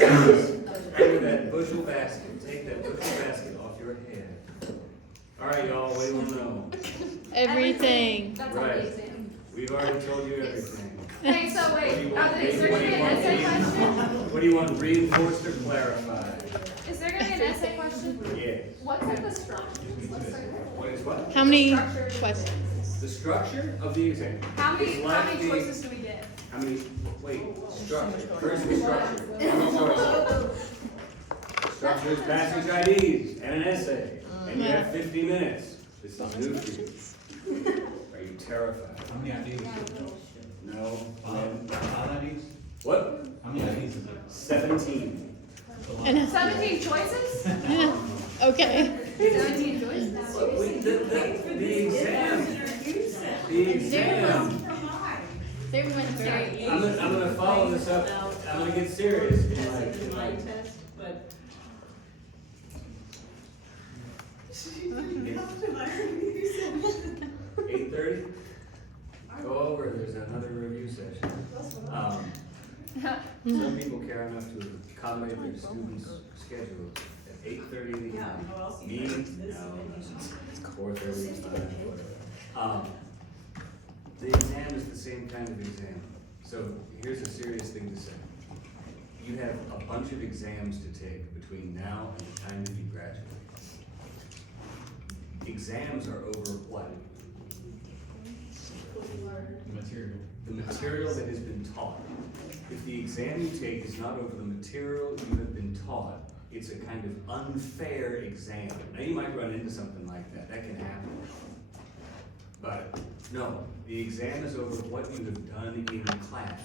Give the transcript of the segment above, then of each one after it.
With that bushel basket, take that bushel basket off your head. All right, y'all, what do you want to know? Everything. That's on Right. the exam. We've already told you everything. Hey, so wait, is there What gonna do be you an want? essay question? What do you want, reinforced or clarified? Is there gonna be an essay question? Yes. What's like the structure? Let's start there. What is what? How many Structure. questions? The structure of the exam. How It's many like the- choices do we get? How many, wait, structure, first the structure. How many choices? Structure is passage IDs and an essay, and you have 50 minutes. This is new for you. Are you terrified? How many IDs? No? Five IDs? What? How many IDs is it? 17. And 17 choices? okay. 17 choices? Look, the exam, the exam. They went very I'm gonna follow this up, I'm gonna get serious in like, But 8:30? Go over, there's another review session. Some people care enough to accommodate their students' schedules at 8:30 in the yeah, evening. or else you Me, have this no, and 4:30 is fine, whatever. The exam is the same kind of exam. So here's a serious thing to say. You have a bunch of exams to take between now and the time that you graduate. Exams are over what? The material. The material that has been taught. If the exam you take is not over the material you have been taught, it's a kind of unfair exam. Now you might run into something like that, that can happen. But no, the exam is over what you have done in class.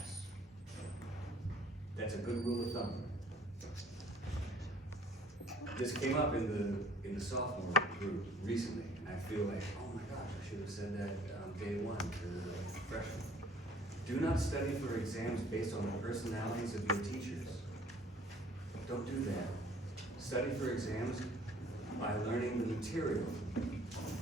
That's a good rule of thumb. This came up in the sophomore group recently, and I feel like, oh my gosh, I should have said that day one to the freshmen. Do not study for exams based on the personalities of your teachers. Don't do that. Study for exams by learning the material.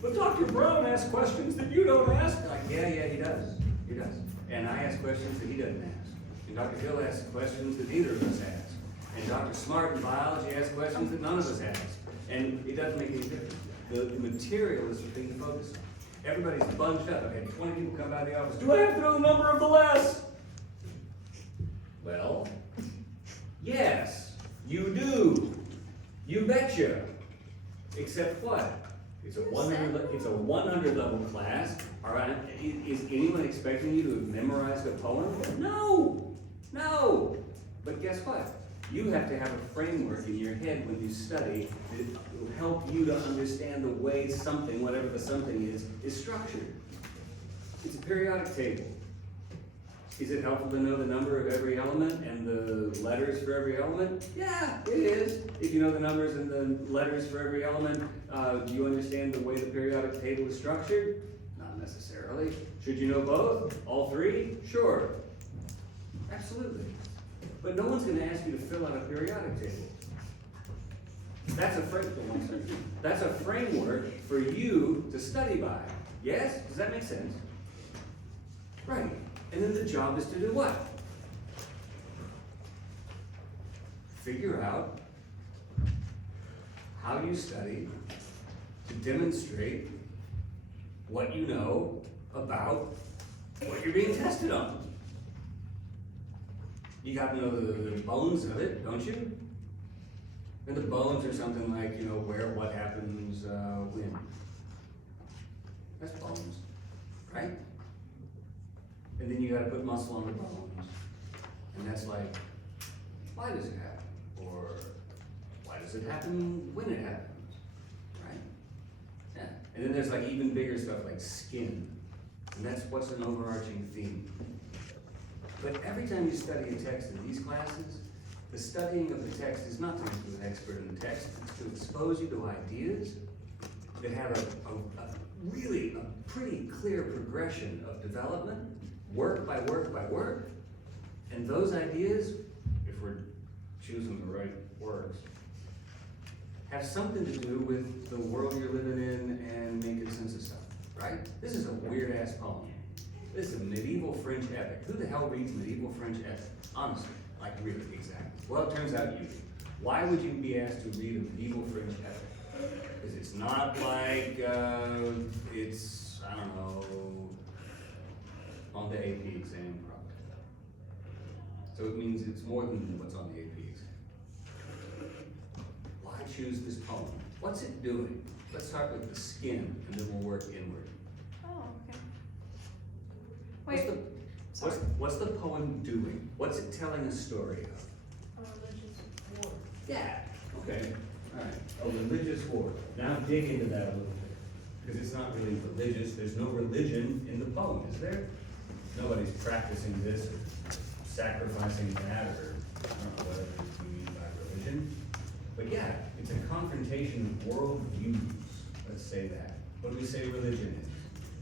But Dr. Brown asks questions that you don't ask. Like, yeah, he does. He does. And I ask questions that he doesn't ask. And Dr. Hill asks questions that neither of us ask. And Dr. Smart in biology asks questions that none of us ask. And it doesn't make any difference. The material is the thing to focus on. Everybody's bunched up. I've had 20 people come by the office. Do I have to know the number of the less? Well, yes, you do. You betcha. Except what? It's a 100 level class. All right. Is anyone expecting you to have memorized a poem? No. But guess what? You have to have a framework in your head when you study that will help you to understand the way something, whatever the something is structured. It's a periodic table. Is it helpful to know the number of every element and the letters for every element? Yeah, it is. If you know the numbers and the letters for every element, do you understand the way the periodic table is structured? Not necessarily. Should you know both? All three? Sure. Absolutely. But no one's going to ask you to fill out a periodic table. That's a framework for you to study by. Yes? Does that make sense? Right. And then the job is to do what? Figure out how you study to demonstrate what you know about what you're being tested on. You got to know the bones of it, don't you? And the bones are something like, what happens when. That's bones, right? And then you got to put muscle on the bones. And that's like, why does it happen? Or why does it happen when it happens? Right? Yeah. And then there's like even bigger stuff like skin. And that's what's an overarching theme. But every time you study a text in these classes, the studying of the text is not to make you an expert in the text, it's to expose you to ideas that have a pretty clear progression of development, work by work by work. And those ideas, if we're choosing the right words, have something to do with the world you're living in and making sense of stuff, right? This is a weird ass poem. This is a medieval French epic. Who the hell reads medieval French epic? Honestly, Like really, exactly. Well, it turns out you do. Why would you be asked to read a medieval fringe epic? Because it's not like, it's, I don't know, on the AP exam probably. So it means it's more than what's on the AP exam. Why choose this poem? What's it doing? Let's start with the skin, and then we'll work inward. Oh, okay. What's Wait, the, sorry. what's the poem doing? What's it telling a story of? Yeah, okay, alright. A religious war. Now dig into that a little bit. Because it's not really religious. There's no religion in the poem, is there? Nobody's practicing this or sacrificing that or I don't know whatever you mean by religion. But yeah, it's a confrontation of world views. Let's say that. What do we say religion is?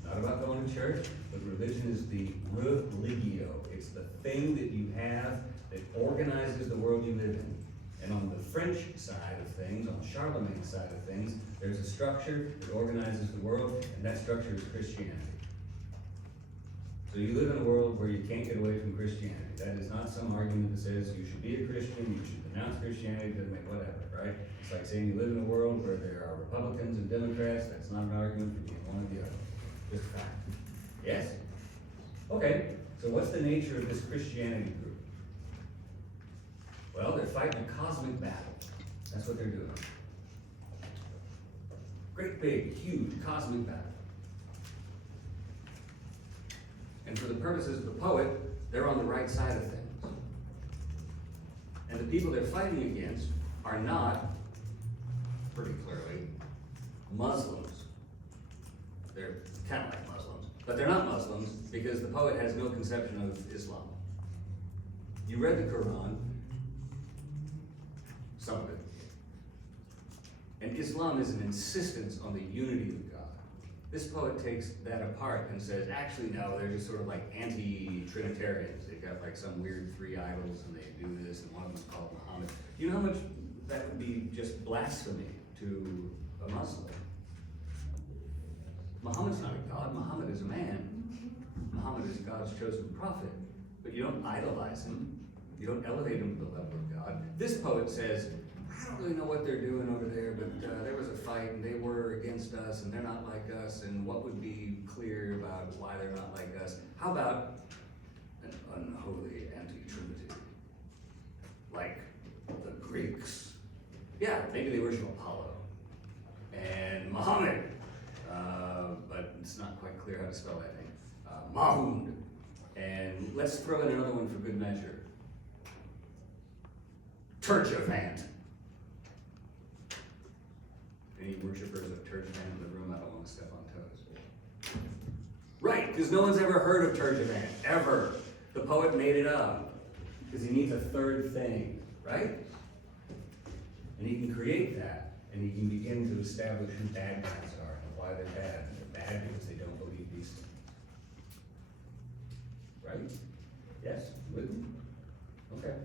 Not about going to church, but religion is the religio. It's the thing that you have that organizes the world you live in. And on the French side of things, on Charlemagne's side of things, there's a structure that organizes the world, and that structure is Christianity. So you live in a world where you can't get away from Christianity. That is not some argument that says you should be a Christian, you should denounce Christianity, doesn't make whatever, right? It's like saying you live in a world where there are Republicans and Democrats. That's not an argument for being one or the other. Just fact. Yes? Okay, so what's the nature of this Christianity group? Well, they're fighting a cosmic battle. That's what they're doing. Great big, huge cosmic battle. And for the purposes of the poet, they're on the right side of things. And the people they're fighting against are not, pretty clearly, Muslims. They're kind of like Muslims, but they're not Muslims because the poet has no conception of Islam. You read the Quran, some of it. And Islam is an insistence on the unity of God. This poet takes that apart and says, actually, no, they're just sort of like anti-Trinitarians. They've got like some weird three idols and they do this, and one of them's called Muhammad. You know how much that would be just blasphemy to a Muslim? Muhammad's not a god, Muhammad is a man. Muhammad is God's chosen prophet, but you don't idolize him. You don't elevate him to the level of God. This poet says, I don't really know what they're doing over there, but there was a fight and they were against us and they're not like us, and what would be clear about why they're not like us? How about an unholy anti-Trinity? Like the Greeks. Yeah, maybe they worship Apollo. And Muhammad, but it's not quite clear how to spell that name. Mahound. And let's throw in another one for good measure. Turgevant. Any worshippers of Turgevant in the room? I don't want to step on toes. Right, because no one's ever heard of Turgevant, ever. The poet made it up, because he needs a third thing, right? And he can create that, and he can begin to establish who bad guys are and why they're bad. They're bad because they don't believe these things. Right? Yes? With me? Okay.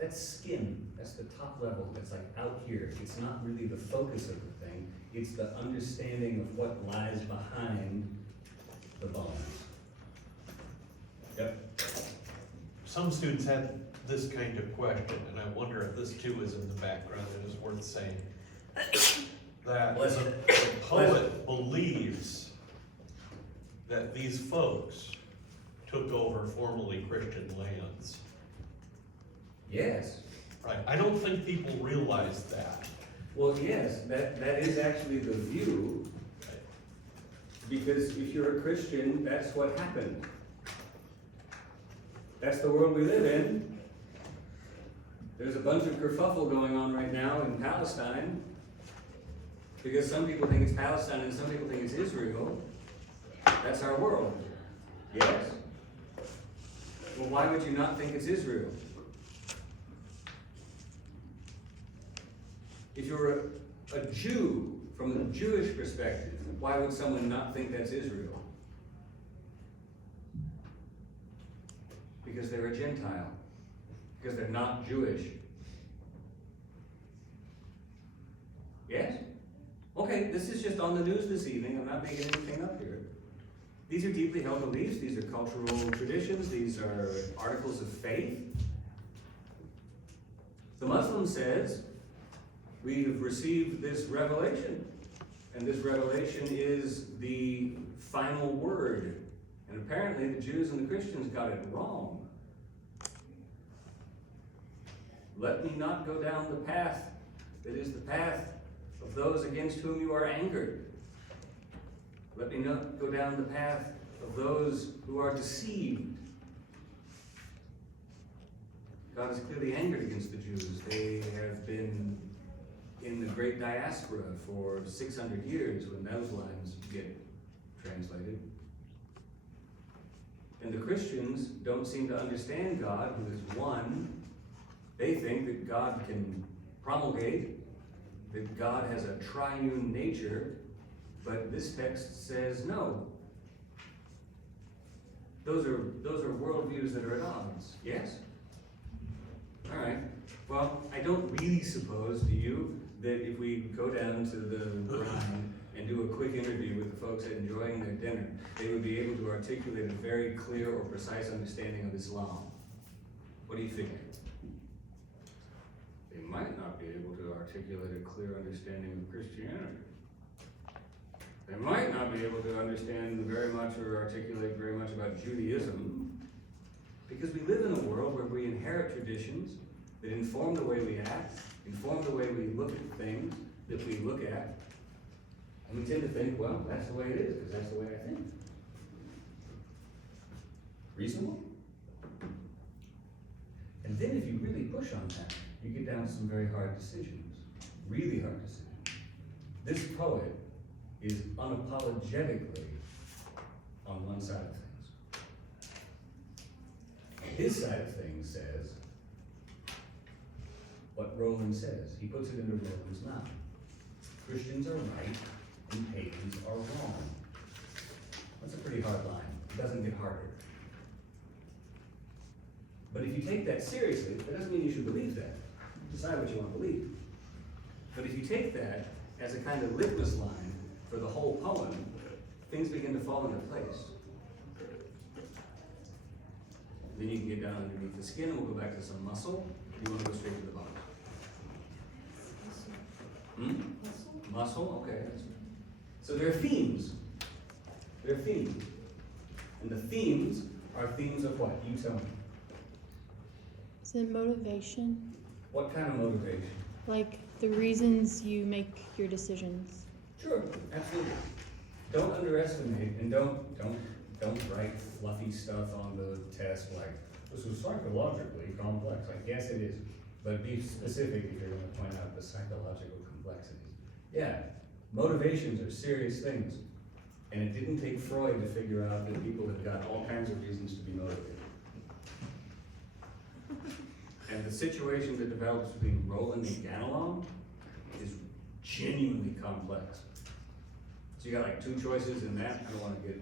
That's skin. That's the top level. That's like out here. It's not really the focus of the thing. It's the understanding of what lies behind the bones. Yep. Some students had this kind of question, and I wonder if this too is in the background and is worth saying. That Bless the you. poet believes that these folks took over formerly Christian lands. Yes. Right, I don't think people realize that. Well, yes, that is actually the view, because if you're a Christian, that's what happened. That's the world we live in. There's a bunch of kerfuffle going on right now in Palestine, because some people think it's Palestine and some people think it's Israel. That's our world. Yes? Well, why would you not think it's Israel? If you're a Jew, from the Jewish perspective, why would someone not think that's Israel? Because they're a Gentile. Because they're not Jewish. Yes? Okay, this is just on the news this evening. I'm not making anything up here. These are deeply held beliefs. These are cultural traditions. These are articles of faith. The Muslim says, we have received this revelation, and this revelation is the final word. And apparently the Jews and the Christians got it wrong. Let me not go down the path that is the path of those against whom you are angered. Let me not go down the path of those who are deceived. God is clearly angered against the Jews. They have been in the great diaspora for 600 years when those lines get translated. And the Christians don't seem to understand God, who is one. They think that God can promulgate, that God has a triune nature, but this text says no. Those are worldviews that are at odds, yes? All right, well, I don't really suppose, do you, that if we go down to the ground and do a quick interview with the folks enjoying their dinner, they would be able to articulate a very clear or precise understanding of Islam. What do you think? They might not be able to articulate a clear understanding of Christianity. They might not be able to understand very much or articulate very much about Judaism, because we live in a world where we inherit traditions that inform the way we act, inform the way we look at things that we look at, and we tend to think, well, that's the way it is, because that's the way I think. Reasonable? And then if you really push on that, you get down to some very hard decisions, really hard decisions. This poet is unapologetically on one side of things. His side of things says what Roland says. He puts it into Roland's mouth. Christians are right and pagans are wrong. That's a pretty hard line. It doesn't get harder. But if you take that seriously, that doesn't mean you should believe that. Decide what you want to believe. But if you take that as a kind of litmus line for the whole poem, things begin to fall into place. Then you can get down underneath the skin, and we'll go back to some muscle. You want to go straight to the bottom? Muscle? Okay. So there are themes. There are themes. And the themes are themes of what? You tell me. Is it motivation? What kind of motivation? Like the reasons you make your decisions. Sure, absolutely. Don't underestimate, and don't write fluffy stuff on the test like, this is psychologically complex. Like, yes, it is. But be specific if you're going to point out the psychological complexities. Yeah, motivations are serious things. And it didn't take Freud to figure out that people have got all kinds of reasons to be motivated. And the situation that develops between Roland and Ganelon is genuinely complex. So you got like two choices in that. I don't want to get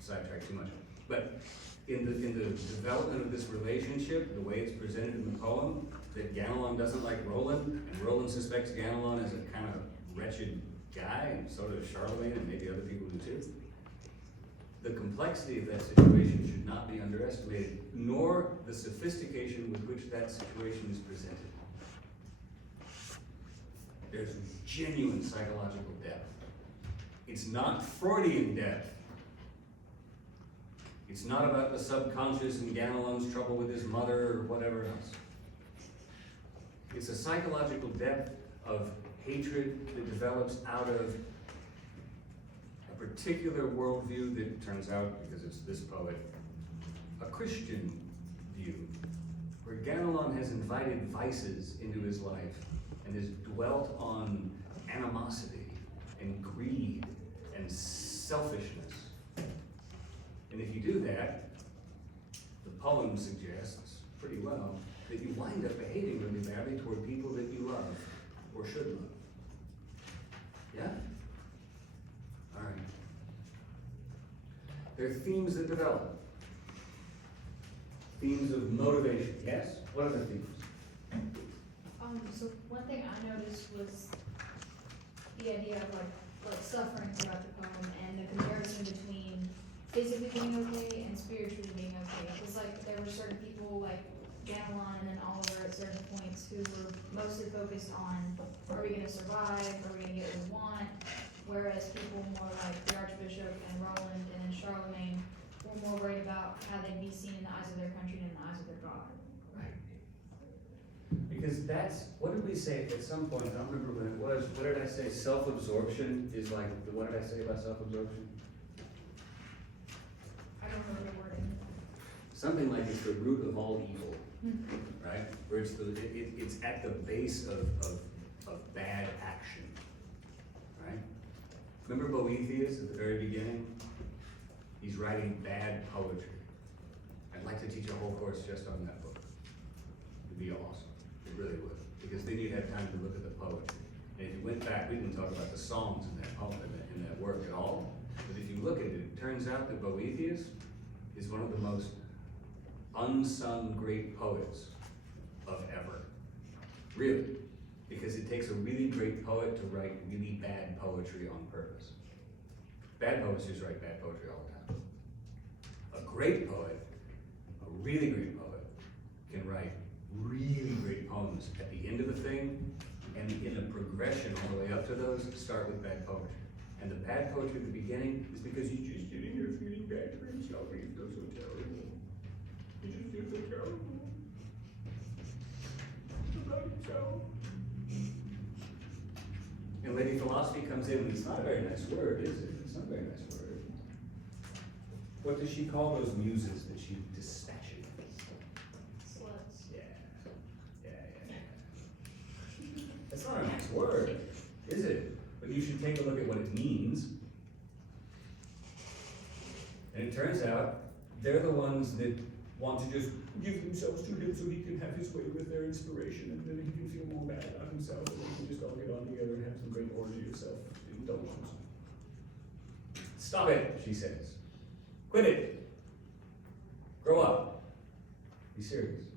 sidetracked too much. But in the development of this relationship, the way it's presented in the poem, that Ganelon doesn't like Roland, and Roland suspects Ganelon as a kind of wretched guy, and so does Charlemagne, and maybe other people do too. The complexity of that situation should not be underestimated, nor the sophistication with which that situation is presented. There's genuine psychological depth. It's not Freudian depth. It's not about the subconscious and Ganelon's trouble with his mother or whatever else. It's a psychological depth of hatred that develops out of a particular worldview that turns out, because it's this poet, a Christian view, where Ganelon has invited vices into his life and has dwelt on animosity and greed and selfishness. And if you do that, the poem suggests pretty well that you wind up behaving really badly toward people that you love or should love. Yeah? All right. There are themes that develop. Themes of motivation. Yes? What are the themes? So one thing I noticed was the idea of like suffering throughout the poem and the comparison between physically being okay and spiritually being okay. It was like there were certain people like Ganelon and Oliver at certain points who whereas people more like the Archbishop and Roland and then Charlemagne were more worried about how they'd be seen in the eyes of their country and in the eyes of their God. Right. Because that's, what did we say at some point, I don't remember when it was, what did I say, self-absorption is like, what did I say about self-absorption? I don't know the wording. Something like it's the root of all evil, right? Where it's it's at the base of bad action, right? Remember Boethius at the very beginning? He's writing bad poetry. I'd like to teach a whole course just on that book. It'd be awesome, it really would, because then you'd have time to look at the poetry. And if you went back, we didn't talk about the songs in that poem, in that work at all, but if you look at it, it turns out that Boethius is one of the most unsung great poets of ever. Really. Because it takes a really great poet to write really bad poetry on purpose. Bad poets just write bad poetry all the time. A great poet, a really great poet, can write really great poems at the end of a thing, and in the progression all the way up to those, start with bad poetry. And the bad poetry at the beginning is because you just sitting there feeling bad for yourself and you feel so terrible. You just feel so terrible about yourself. And Lady Philosophy comes in, and it's not a very nice word, is it? It's not a very nice word. What does she call those muses that she dispatches? Sluts. Yeah. That's not a nice word, is it? But you should take a look at what it means. And it turns out, they're the ones that want to just give themselves to him so he can have his way with their inspiration, and then he can feel more bad about himself, and then he can just all get on together and have some great orgy of self-indulgence. Stop it, she says. Quit it. Grow up. Be serious.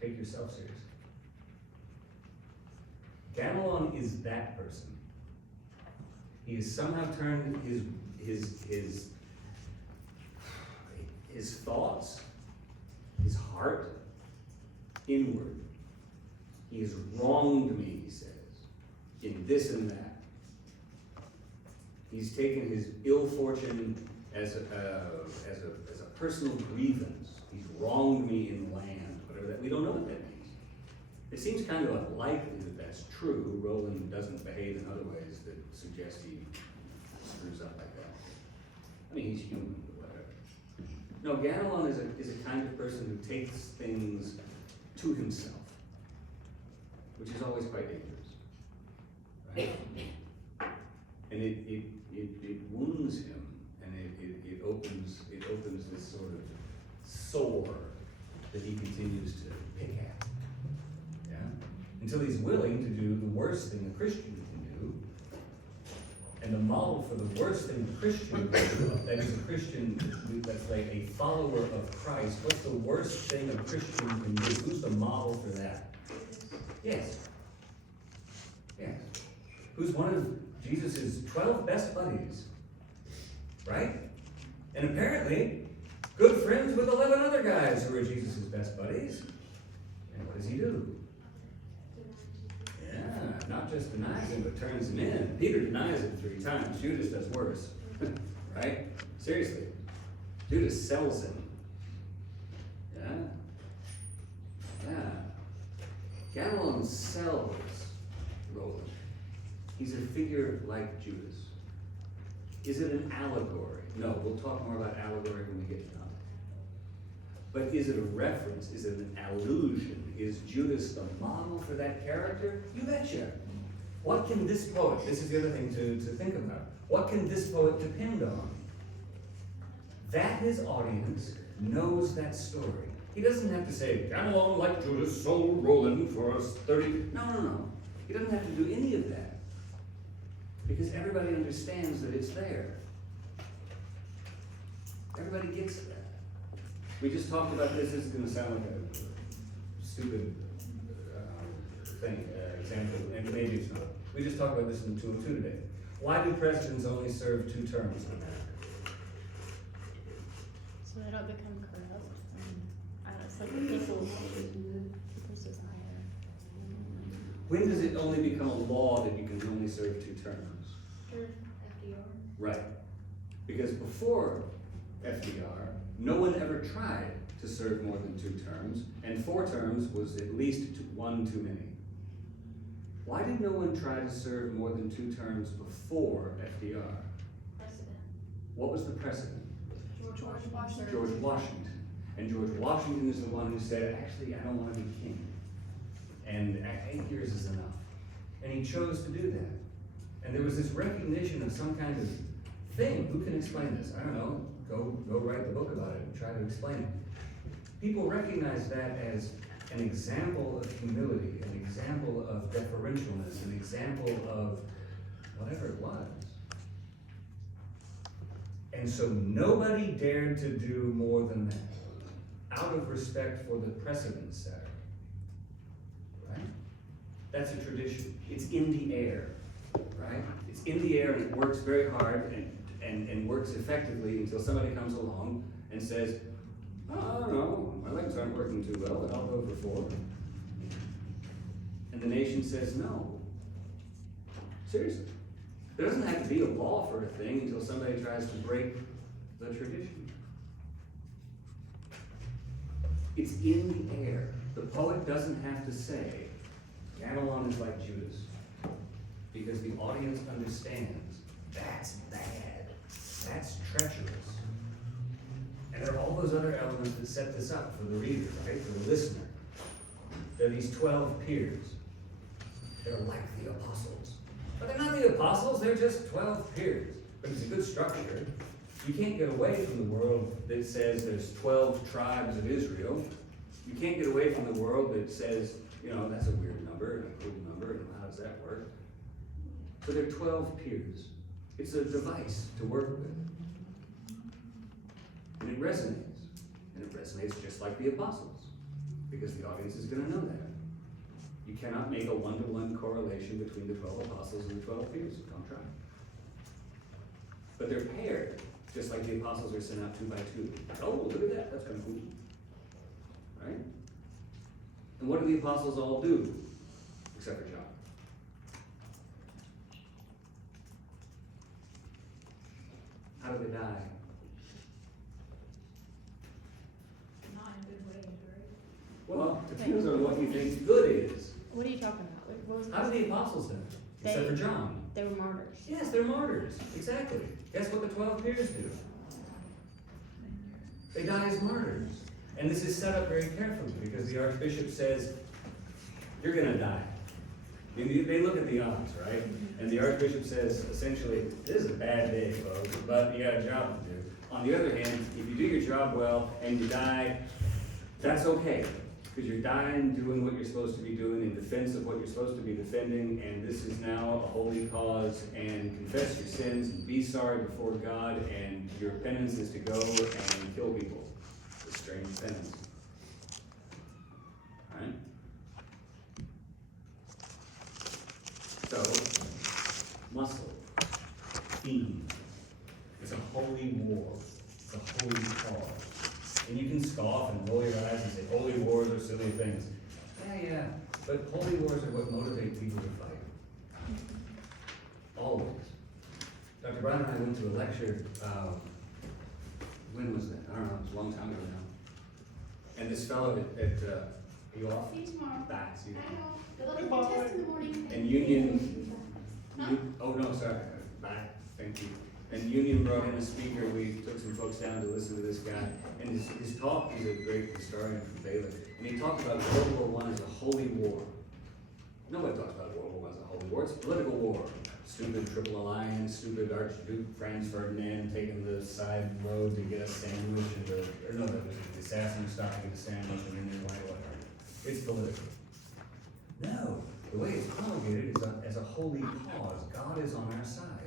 Take yourself seriously. Gamelon is that person. He has somehow turned his thoughts, his heart, inward. He has wronged me, he says, in this and that. He's taken his ill fortune as a personal grievance. He's wronged me in land, whatever that. We don't know what that means. It seems kind of unlikely that that's true. Roland doesn't behave in other ways that suggest he screws up like that. I mean, he's human, but whatever. No, Ganelon is a kind of person who takes things to himself, which is always quite dangerous, right? And it wounds him, and it opens this sort of sore that he continues to pick at, yeah? Until he's willing to do the worst thing a Christian can do. And the model for the worst thing a Christian can do, that is a Christian that's like a follower of Christ, what's the worst thing a Christian can do? Who's the model for that? Yes. Yes. Who's one of Jesus' 12 best buddies, right? And apparently, good friends with 11 other guys who are Jesus' best buddies. And what does he do? Yeah, not just denies him, but turns him in. Peter denies him 3 times. Judas does worse, right? Seriously. Judas sells him. Yeah? Yeah. Ganelon sells Roland. He's a figure like Judas. Is it an allegory? No, we'll talk more about allegory when we get to it. But is it a reference? Is it an allusion? Is Judas the model for that character? You betcha. What can this poet, this is the other thing to think about, what can this poet depend on? That his audience knows that story. He doesn't have to say, Ganelon like Judas sold Roland for us 30. No. He doesn't have to do any of that. Because everybody understands that it's there. Everybody gets that. We just talked about this. This is going to sound like a stupid example, and maybe it's not. We just talked about this in 202 today. Why do presidents only serve 2 terms in America? So they don't become corrupt. I don't know, it's like people's desire. When does it only become a law that you can only serve 2 terms? FDR. Right. Because before FDR, no one ever tried to serve more than 2 terms, and 4 terms was at least 1 too many. Why did no one try to serve more than 2 terms before FDR? Precedent. What was the precedent? George Washington. George Washington. And George Washington is the one who said, actually, I don't want to be king. And 8 years is enough. And he chose to do that. And there was this recognition of some kind of thing. Who can explain this? I don't know. Go write the book about it and try to explain it. People recognize that as an example of humility, an example of deferentialness, an example of whatever it was. And so nobody dared to do more than that, out of respect for the precedent setter. Right? That's a tradition. It's in the air, right? It's in the air and it works very hard and works effectively until somebody comes along and says, oh, I don't know, my legs aren't working too well, but I'll go for 4. And the nation says no. Seriously. There doesn't have to be a law for a thing until somebody tries to break the tradition. It's in the air. The poet doesn't have to say, Babylon is like Judas, because the audience understands that's bad, that's treacherous. And there are all those other elements that set this up for the reader, right, for the listener. There are these 12 peers. They're like the apostles. But they're not the apostles, they're just 12 peers. But it's a good structure. You can't get away from the world that says there's 12 tribes of Israel. You can't get away from the world that says, that's a weird number and a cool number, and how does that work? So there are 12 peers. It's a device to work with. And it resonates. And it resonates just like the apostles, because the audience is going to know that. You cannot make a 1-to-1 correlation between the 12 apostles and the 12 peers. Don't try. But they're paired, just like the apostles are sent out 2 by 2. Oh, look at that. That's kind of cool. Right? And what do the apostles all do? Except for John. How do they die? Not in good ways, right? Well, it depends on what you think good is. What are you talking about? What was How do the apostles die? Except for John. They were martyrs. Yes, they're martyrs. Exactly. Guess what the 12 peers do? They die as martyrs. And this is set up very carefully because the archbishop says, you're going to die. And they look at the odds, right? And the archbishop says, essentially, this is a bad day, folks, but you got a job to do. On the other hand, if you do your job well and you die, that's okay. Because you're dying doing what you're supposed to be doing in defense of what you're supposed to be defending, and this is now a holy cause, and confess your sins and be sorry before God, and your penance is to go and kill people. It's a strange penance. Alright? So, muscle, theme. It's a holy war. It's a holy cause. And you can scoff and roll your eyes and say, holy wars are silly things. Yeah, but holy wars are what motivate people to fight. Always. Dr. Brown and I went to a lecture, when was that? I don't know, it was a long time ago now. And this fellow are you off? See you tomorrow. Bye, see you Bye, tomorrow. all. Good luck with your test in the morning. And Union, oh no, sorry, bye, thank you. And Union brought in a speaker, we took some folks down to listen to this guy, and his talk, he's a great historian from Baylor, and he talked about World War I as a holy war. Nobody talks about World War I as a holy war, it's a political war. Stupid Triple Alliance, stupid Archduke Franz Ferdinand taking the side road to get a sandwich, or no, the assassin stopping the sandwich and then they're like, whatever. It's political. No, the way it's promulgated is as a holy cause. God is on our side.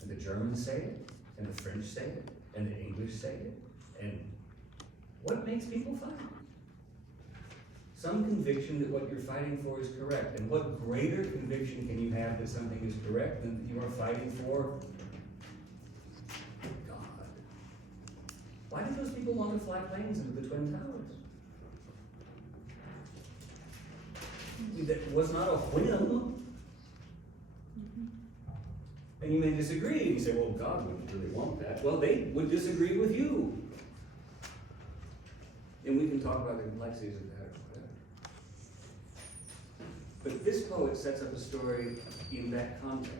And the Germans say it, and the French say it, and the English say it. And what makes people fight? Some conviction that what you're fighting for is correct. And what greater conviction can you have that something is correct than that you are fighting for God? Why did those people want to fly planes into the Twin Towers? that was not a whim. And you may disagree, and you say, well, God wouldn't really want that. Well, they would disagree with you. And we can talk about the complexities of that or whatever. But this poet sets up a story in that context.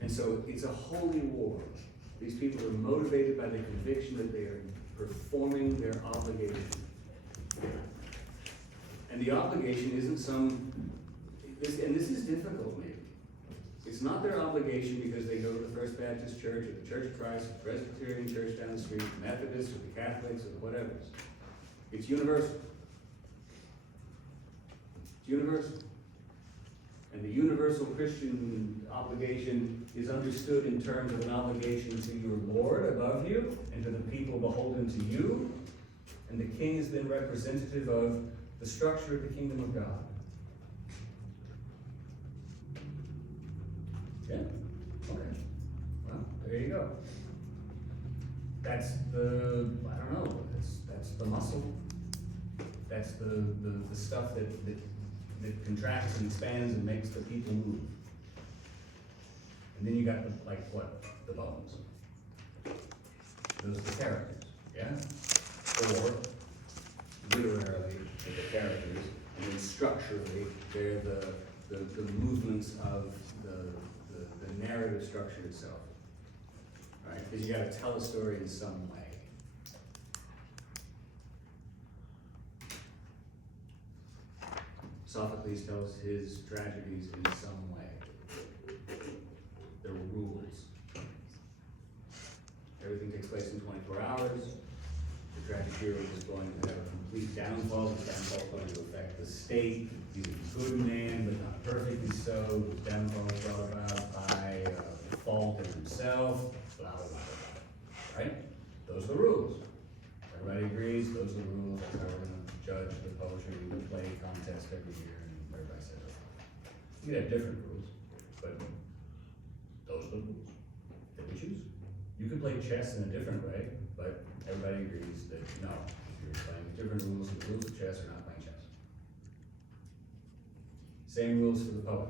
And so it's a holy war. These people are motivated by the conviction that they are performing their obligation. And the obligation isn't and this is difficult maybe. It's not their obligation because they go to the First Baptist Church or the Church of Christ, the Presbyterian Church down the street, the Methodists or the Catholics or the whatever. It's universal. It's universal. And the universal Christian obligation is understood in terms of an obligation to your Lord above you and to the people beholden to you. And the king is then representative of the structure of the kingdom of God. Yeah? Okay. Well, there you go. That's the, I don't know, that's the muscle. That's the stuff that contracts and expands and makes the people move. And then you got the bones. Those are the characters, yeah? Or literally, they're the characters, and then structurally, they're the movements of the narrative structure itself. Right? Because you gotta tell a story in some way. Sophocles tells his tragedies in some way. There are rules. Everything takes place in 24 hours. The tragic hero is going to have a complete downfall. His downfall is going to affect the state. He's a good man, but not perfectly so. His downfall is brought about by fault in himself. Blah, blah, blah, blah. Right? Those are the rules. Everybody agrees, those are the rules. That's how we're going to judge the poetry play contest every year, and everybody says, okay. You can have different rules, but those are the rules that we choose. You can play chess in a different way, but everybody agrees that no, you're playing different rules, and the rules of chess are not playing chess. Same rules for the poet.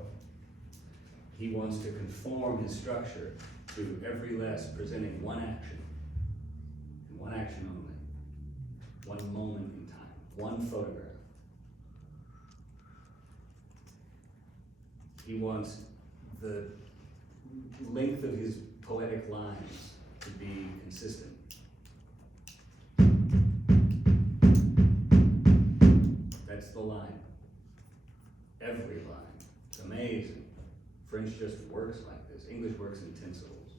He wants to conform his structure to every less presenting one action, and one action only, one moment in time, one photograph. He wants the length of his poetic lines to be consistent. That's the line. Every line. It's amazing. French just works like this. English works in 10 syllables.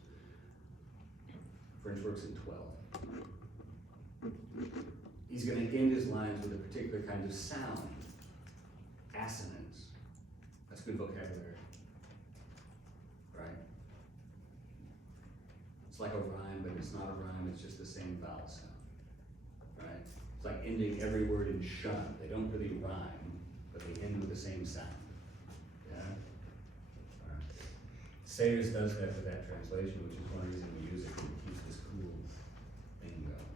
French works in 12. He's going to end his lines with a particular kind of sound. Assonance. That's good vocabulary. Right? It's like a rhyme, but it's not a rhyme, it's just the same vowel sound. Right? It's like ending every word in shun. They don't really rhyme, but they end with the same sound. Yeah? All right. Sayers does that with that translation, which is one reason we use it, because it keeps this cool thing going.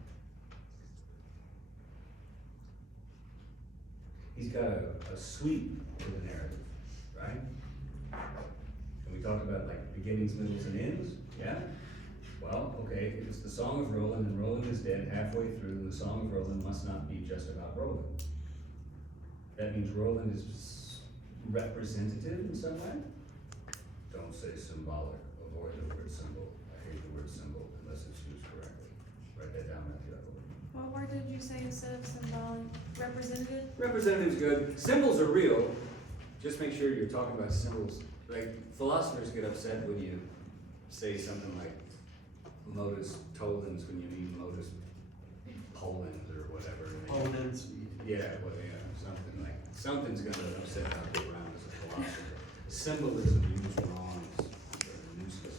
He's got a sweep to the narrative, right? And we talked about like beginnings, middles, and ends, yeah? Well, okay, if it's the Song of Roland and Roland is dead halfway through, then the Song of Roland must not be just about Roland. That means Roland is representative in some way. Don't say symbolic, avoid the word symbol. I hate the word symbol unless it's used correctly. Write that down, Matthew. What word did you say instead of symbolic? Representative? Representative's good. Symbols are real. Just make sure you're talking about symbols. Like, philosophers get upset when you say something like modus tollens when you mean modus polens or whatever. Opponents. Yeah, well, yeah, something like, something's gonna upset how people around as a philosopher. Symbolism used wrong is useless.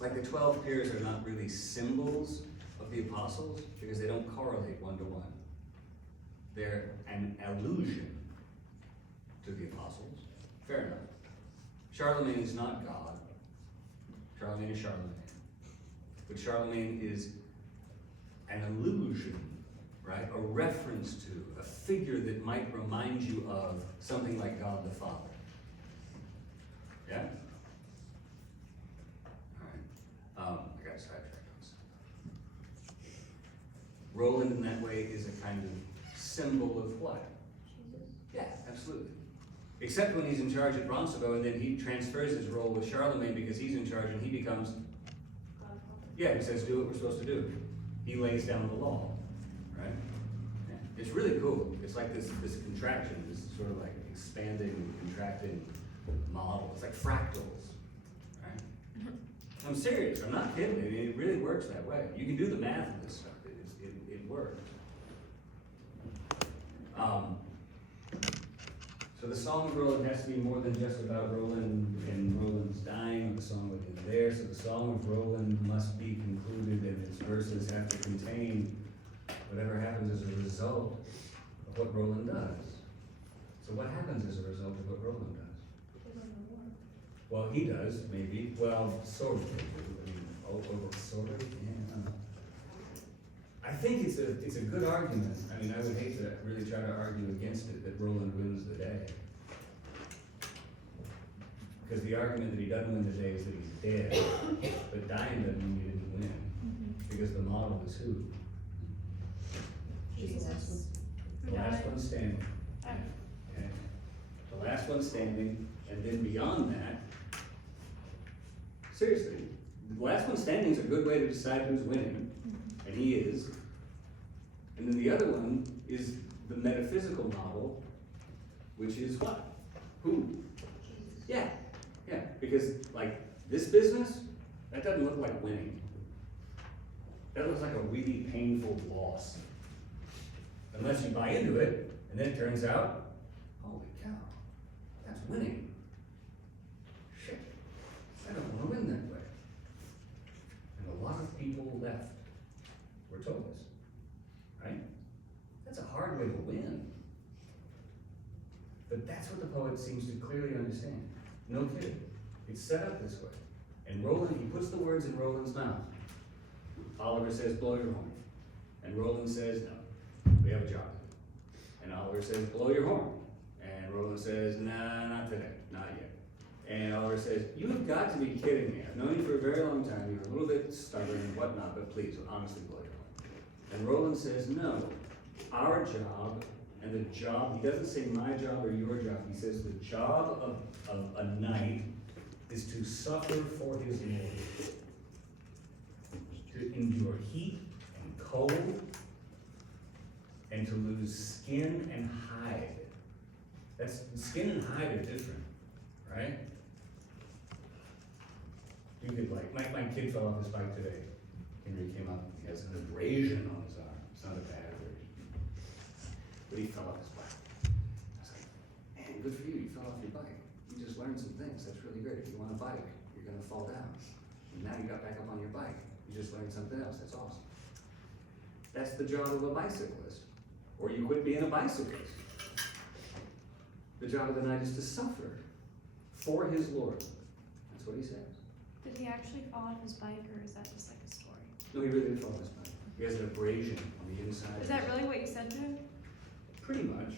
Like the 12 peers are not really symbols of the apostles because they don't correlate one to one. They're an allusion to the apostles. Fair enough. Charlemagne is not God. Charlemagne is Charlemagne. But Charlemagne is an allusion, right? A reference to, a figure that might remind you of something like God the Father. Yeah? Alright. I got sidetracked on something. Roland in that way is a kind of symbol of what? Yeah, absolutely. Except when he's in charge at Roncevaux, and then he transfers his role with Charlemagne because he's in charge and he becomes, yeah, he says, do what we're supposed to do. He lays down the law, right? Yeah. It's really cool. It's like this contraction, this sort of like expanding, contracting model. It's like fractals, right? I'm serious, I'm not kidding. I mean, it really works that way. You can do the math of this stuff. It works. So the Song of Roland has to be more than just about Roland and Roland's dying, or the song would end there. So the Song of Roland must be concluded, and its verses have to contain whatever happens as a result of what Roland does. So what happens as a result of what Roland does? Well, he does, maybe. Well, sort of. I mean, sort of, yeah. I think it's a good argument. I mean, I would hate to really try to argue against it, that Roland wins the day. Because the argument that he doesn't win the day is that he's dead, but dying doesn't mean he didn't win. Because the model is who? Jesus. The last one standing. Okay. The last one standing, and then beyond that, seriously, the last one standing is a good way to decide who's winning, and he is. And then the other one is the metaphysical model, which is what? Who? Yeah, yeah, because like this business, that doesn't look like winning. That looks like a really painful loss. Unless you buy into it, and then it turns out, holy cow, that's winning. Shit, I don't want to win that way. And a lot of people left, we're told this, right? That's a hard way to win. But that's what the poet seems to clearly understand. No kidding. It's set up this way. And Roland, he puts the words in Roland's mouth. Oliver says, blow your horn. And Roland says, no, we have a job to do. And Oliver says, blow your horn. And Roland says, nah, not today, not yet. And Oliver says, you have got to be kidding me. I've known you for a very long time. You're a little bit stubborn and whatnot, but please, honestly, blow your horn. And Roland says, no, our job, and the job, he doesn't say my job or your job, he says the job of a knight is to suffer for his lord, to endure heat and cold, and to lose skin and hide. That's, skin and hide are different, right? You could like, my kid fell off his bike today. Henry came up, he has an abrasion on his arm. It's not a bad abrasion. But he fell off his bike. I was like, man, good for you, you fell off your bike. You just learned some things, that's really great. If you want a bike, you're gonna fall down. And now you got back up on your bike. You just learned something else, that's awesome. That's the job of a bicyclist. Or you quit being a bicyclist. The job of the knight is to suffer for his lord. That's what he says. Did he actually fall off his bike, or is that just like a story? No, he really did fall off his bike. He has an abrasion on the inside. Is that really what you said to him? Pretty much.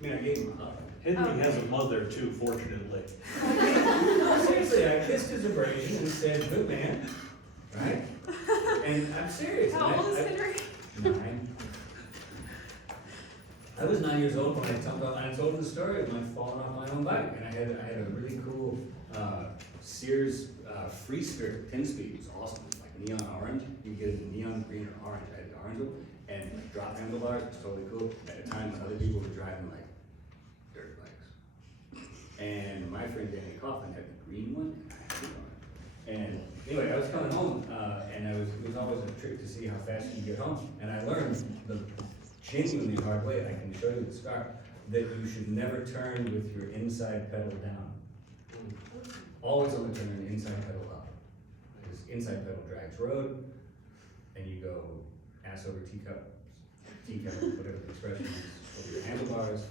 I mean, I gave him a hug. Henry has a mother too, fortunately. Seriously, I kissed his abrasion and said, good man, right? And I'm serious. How old is Henry? 9. I was 9 years old when I told him the story of my falling off my own bike, and I had a really cool Sears Free Spirit 10-speed. It was awesome. It was like neon orange. You could get it in neon green or orange. I had the orange one, and like drop handlebars. It was totally cool. At a time when other people were driving like dirt bikes, and my friend Danny Coughlin had the green one, and I had the orange. And anyway, I was coming home, and it was always a trick to see how fast you get home. And I learned the genuinely hard way, and I can show you the scar, that you should never turn with your inside pedal down. Always only turn inside pedal up. Because inside pedal drags road, and you go ass over teacup, whatever the expression is, over your handlebars,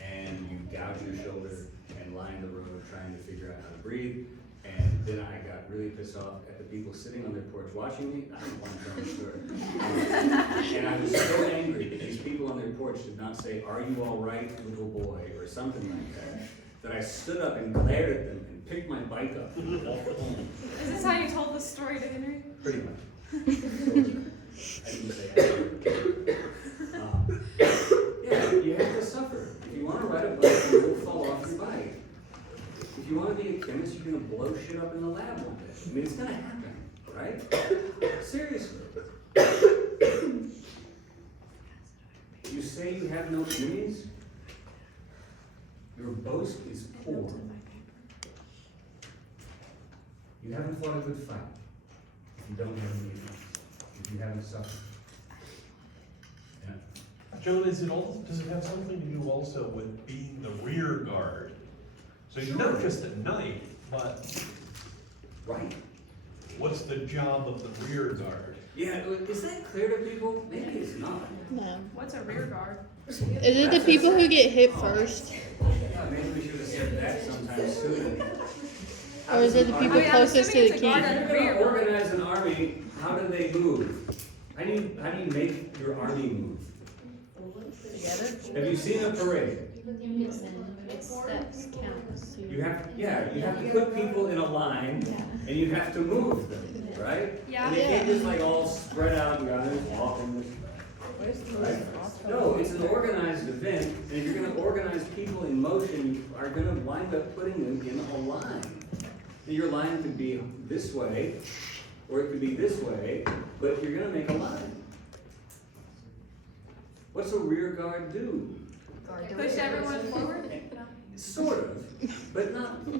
and you gouge your shoulder and line the road trying to figure out how to breathe. And then I got really pissed off at the people sitting on their porch watching me. I don't want to tell the story. And I was so angry that these people on their porch did not say, "Are you all right, little boy?" or something like that I stood up and glared at them and picked my bike up and walked home. Is this how you told this story to Henry? Pretty much. I didn't say that. Yeah, you have to suffer. If you want to ride a bike, you will fall off your bike. If you want to be a chemist, you're going to blow shit up in the lab one day. I mean, it's going to happen, right? Seriously. You say you have no enemies? Your boast is poor. You haven't fought a good fight if you don't have any enemies, if you haven't suffered. Yeah. Joan, does it have something to do also with being the rear guard? So you're not just at night, but Right. what's the job of the rear guard? Yeah, is that clear to people? Maybe it's not. No. What's a rear guard? Is it the people who get hit first? Yeah, maybe we should have said that sometime soon. Or is it the people I'm closest to the assuming it's a guard king? at If the you're rear. gonna organize an army, how do they move? How do you make your army move? Have you seen a parade? It's steps counts. You have to put people in a line and you have to move them, right? Yeah. And they can't just like all spread out and guys walking. Right? No, it's an organized event, and if you're gonna organize people in motion, you are gonna wind up putting them in a line. And your line could be this way, or it could be this way, but you're gonna make a line. What's a rear guard do? Push everyone forward? No. Sort of, but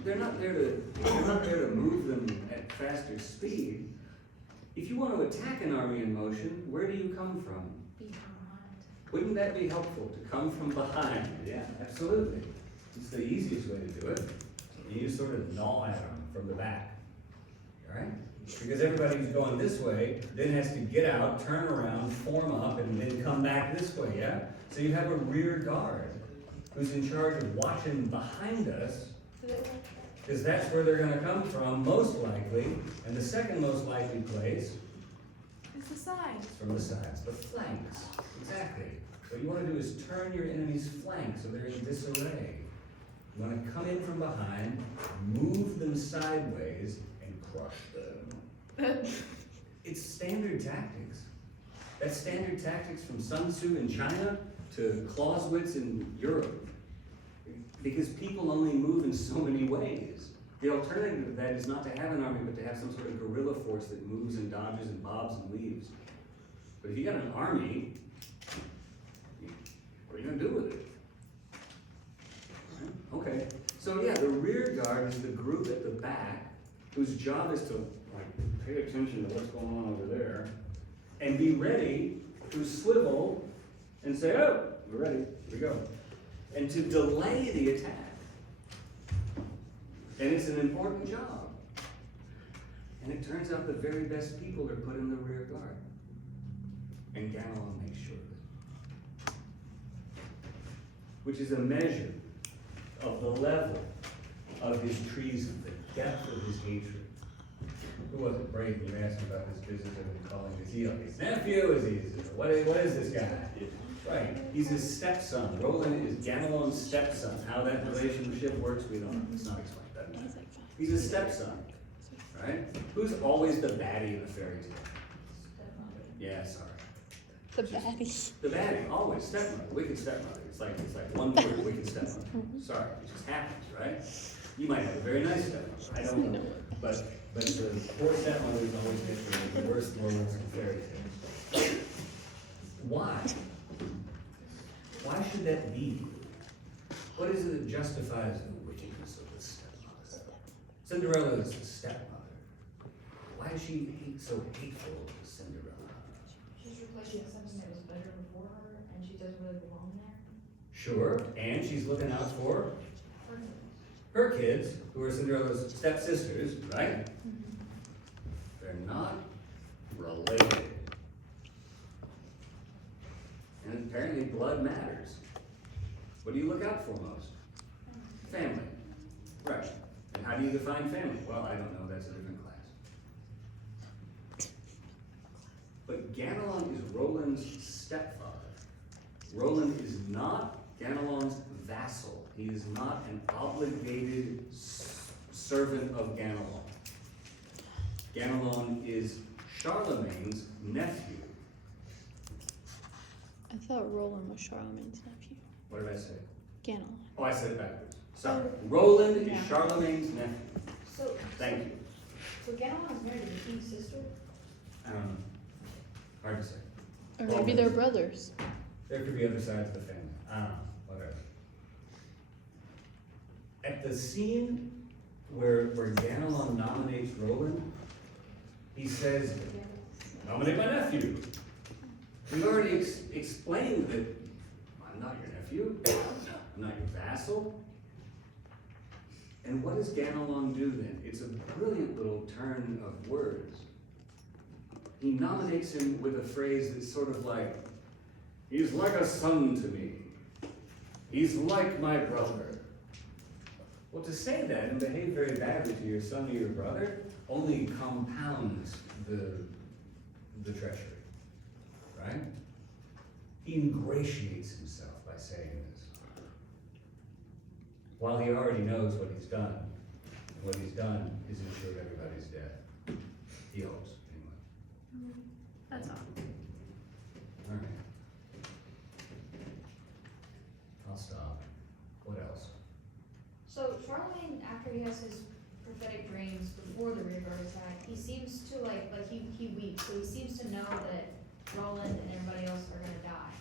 they're not there to move them at faster speed. If you want to attack an army in motion, where do you come from? Wouldn't that be helpful, to come from behind? Yeah, absolutely. It's the easiest way to do it. You just sort of gnaw at them from the back, all right? Because everybody who's going this way then has to get out, turn around, form up, and then come back this way, yeah? So you have a rear guard who's in charge of watching behind us, because that's where they're gonna come from, most likely, and the second most likely place It's the side. is from the sides, the flanks. Exactly. What you wanna do is turn your enemy's flanks so they're in disarray. You wanna come in from behind, move them sideways, and crush them. It's standard tactics. That's standard tactics from Sun Tzu in China to Clausewitz in Europe. Because people only move in so many ways. The alternative to that is not to have an army, but to have some sort of guerrilla force that moves and dodges and bobs and weaves. But if you got an army, what are you gonna do with it? Okay, so yeah, the rear guard is the group at the back whose job is to like pay attention to what's going on over there and be ready to swivel and say, "Oh, we're ready, here we go," and to delay the attack. And it's an important job. And it turns out the very best people are put in the rear guard. And Gamelon makes sure of it. Which is a measure of the level of his treason, the depth of his hatred. Who wasn't brave when you asked him about his business of calling? Is he his nephew? Is he what is this guy? Right, he's his stepson. Roland is Gamelon's stepson. How that relationship works, we don't know. It's not explained. Doesn't matter. He's a stepson, right? Who's always the baddie in a fairy tale? Yeah, sorry. The baddie. The baddie, always stepmother, wicked stepmother. It's like one word, wicked stepmother. Sorry, it just happens, right? You might have a very nice stepmother. I don't know, but the poor stepmother is always the worst moments in fairy tales. Why? Why should that be? What is it that justifies the wickedness of the stepmother? Cinderella is the stepmother. Why is she so hateful to Cinderella? She's replacing something that was better before her, and she doesn't really belong there. Sure, and she's looking out for her kids, who are Cinderella's stepsisters, right? They're not related. And apparently blood matters. What do you look out for most? Family. Right. And how do do you define family? Well, I don't know, that's a different class. But Ganelon is Roland's stepfather. Roland is not Ganelon's vassal. He is not an obligated servant of Ganelon. Ganelon is Charlemagne's nephew. I thought Roland was Charlemagne's nephew. What did I say? Ganelon. Oh, I said it backwards. Sorry. Roland is Yeah. Charlemagne's nephew. So, Thank you. so Ganelon is married to the king's sister? Hard to say. Or Well, maybe they're brothers. There could be other sides of the family. I don't know, whatever. At the scene where Ganelon nominates Roland, he says, nominate my nephew. We already explained that I'm not your nephew, I'm not your vassal. And what does Ganelon do then? It's a brilliant little turn of words. He nominates him with a phrase that's sort of like, he's like a son to me. He's like my brother. Well, to say that and behave very badly to your son or your brother only compounds the treachery, right? He ingratiates himself by saying this, while he already knows what he's done. And what he's done is ensured everybody's death. He hopes, anyway. That's all. All right. I'll stop. What else? So Charlemagne, after he has his prophetic dreams before the rebirth attack, he seems to he weeps, so he seems to know that Roland and everybody else are gonna die.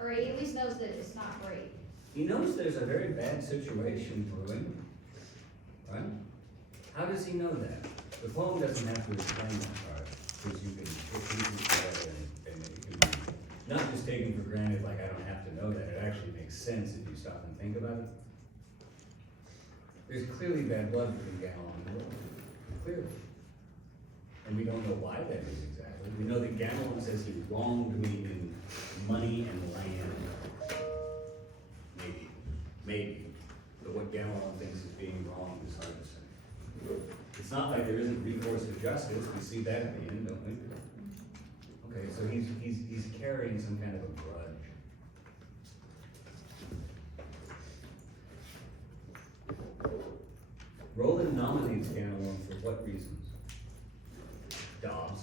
Or he at least knows that it's not great. He knows there's a very bad situation brewing, right? How does he know that? The poem doesn't have to explain that part, because you can put pieces together and it can be not just taken for granted, like I don't have to know that. It actually makes sense if you stop and think about it. There's clearly bad blood between Ganelon and Roland, clearly. And we don't know why that is exactly. We know that Ganelon says he wronged me in money and land. Maybe. But what Ganelon thinks is being wrong is hard to say. It's not like there isn't recourse to justice. We see that at the end, don't we? Okay, so he's carrying some kind of a grudge. Roland nominates Ganelon for what reasons? Dobbs.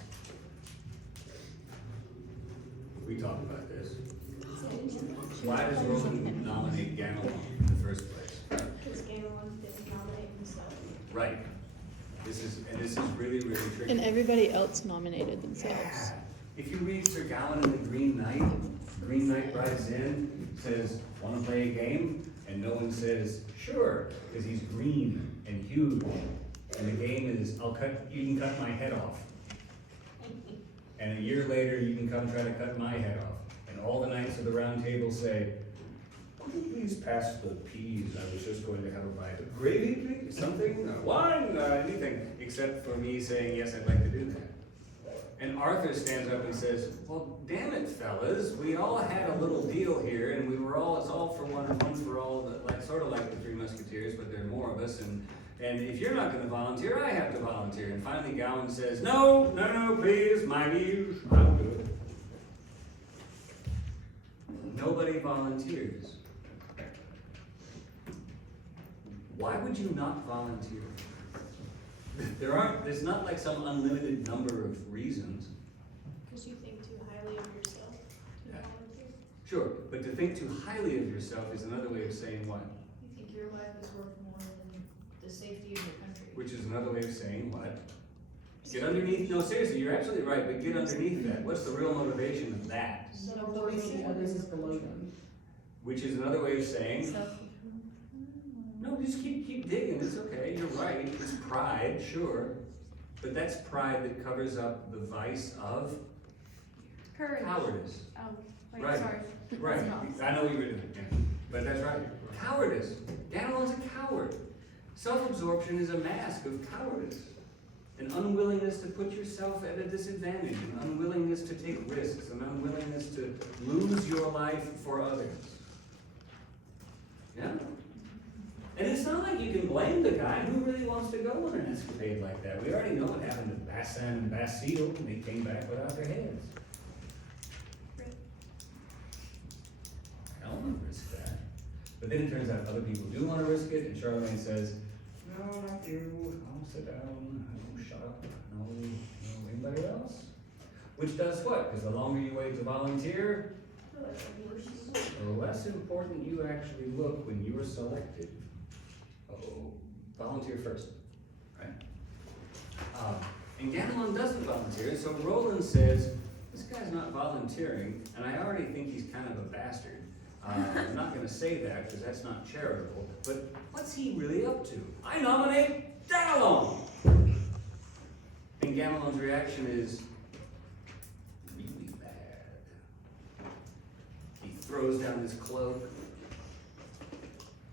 We talked about this. Why does Roland nominate Ganelon in the first place? Because Ganelon didn't nominate himself. Right. This is really, really tricky. And everybody else nominated themselves. If you read Sir Gawain and the Green Knight rides in, says, wanna play a game? And no one says, sure, because he's green and huge. And the game is, you can cut my head off. And a year later, you can come try to cut my head off. And all the knights of the round table say, could you please pass the peas? I was just going to have a bite of gravy, please, something, wine, anything, except for me saying, yes, I'd like to do that. And Arthur stands up and says, well, damn it, fellas, we all had a little deal here, and it's all for one and one for all, sort of like the Three Musketeers, but there are more of us, and if you're not gonna volunteer, I have to volunteer. And finally Gawain says, no, please, my liege, I'll do it. Nobody volunteers. Why would you not volunteer? There's not like some unlimited number of reasons. Because you think too highly of yourself to Yeah. volunteer. Sure, but to think too highly of yourself is another way of saying what? You think your life is worth more than the safety of your country. Which is another way of saying what? Get underneath, no seriously, you're absolutely right, but get underneath that. What's the real motivation of that? Celebrating others is below them. Which is another way of saying, no, just keep digging, it's okay, you're right, it's pride, sure. But that's pride that covers up the vice of Courage. cowardice. Oh, wait, Right. sorry. Right, That's I know what you were doing, yeah. But that's right. Cowardice. Ganelon's a coward. Self-absorption is a mask of cowardice. An unwillingness to put yourself at a disadvantage, an unwillingness to take risks, an unwillingness to lose your life for others. Yeah? And it's not like you can blame the guy. Who really wants to go on an escapade like that? We already know what happened to Bassan and Basile, and they came back without their heads. I don't want to risk that. But then it turns out other people do want to risk it, and Charlemagne says, no, not you, I'll sit down, I will shut up, no, anybody else? Which does what? Because the longer you wait to volunteer, the less important you actually look when you are selected. Uh-oh, volunteer first, right? And Ganelon doesn't volunteer, so Roland says, this guy's not volunteering, and I already think he's kind of a bastard. I'm not gonna say that, because that's not charitable, but what's he really up to? I nominate Ganelon! And Ganelon's reaction is really bad. He throws down his cloak,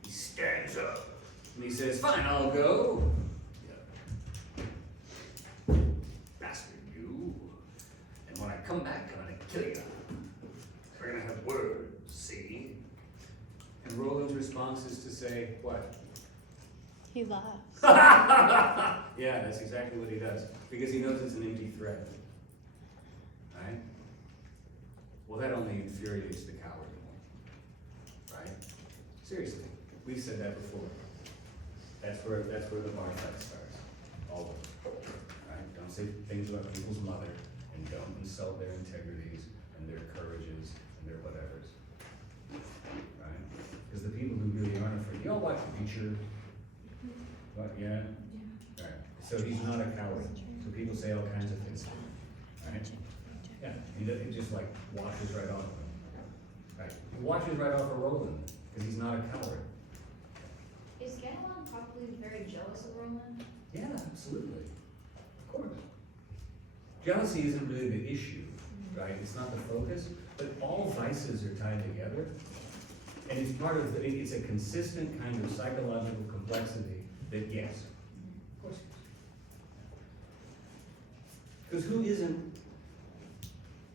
he stands up, and he says, fine, I'll go. Yeah. Bastard, you. And when I come back, I'm gonna kill you. We're gonna have words, see? And Roland's response is to say, what? He laughs. Yeah, that's exactly what he does, because he knows it's an empty threat. Right? Well, that only infuriates the coward more. Right? Seriously, we've said that before. That's where the bar fight starts. Always. Right? Don't say things about people's mother, and don't insult their integrities and their courages and their whatevers. Right? Because the people who really aren't afraid, you all watch Reacher? What, yeah? Right. So he's not a coward. So people say all kinds of things. Right? Yeah, it just like washes right off of him. Right? It washes right off of Roland, because he's not a coward. Is Ganelon probably very jealous of Roland? Yeah, absolutely. Of course. Jealousy isn't really the issue, right? It's not the focus, but all vices are tied together. And it's part of, it's a consistent kind of psychological complexity that, yes, of course. Because who isn't,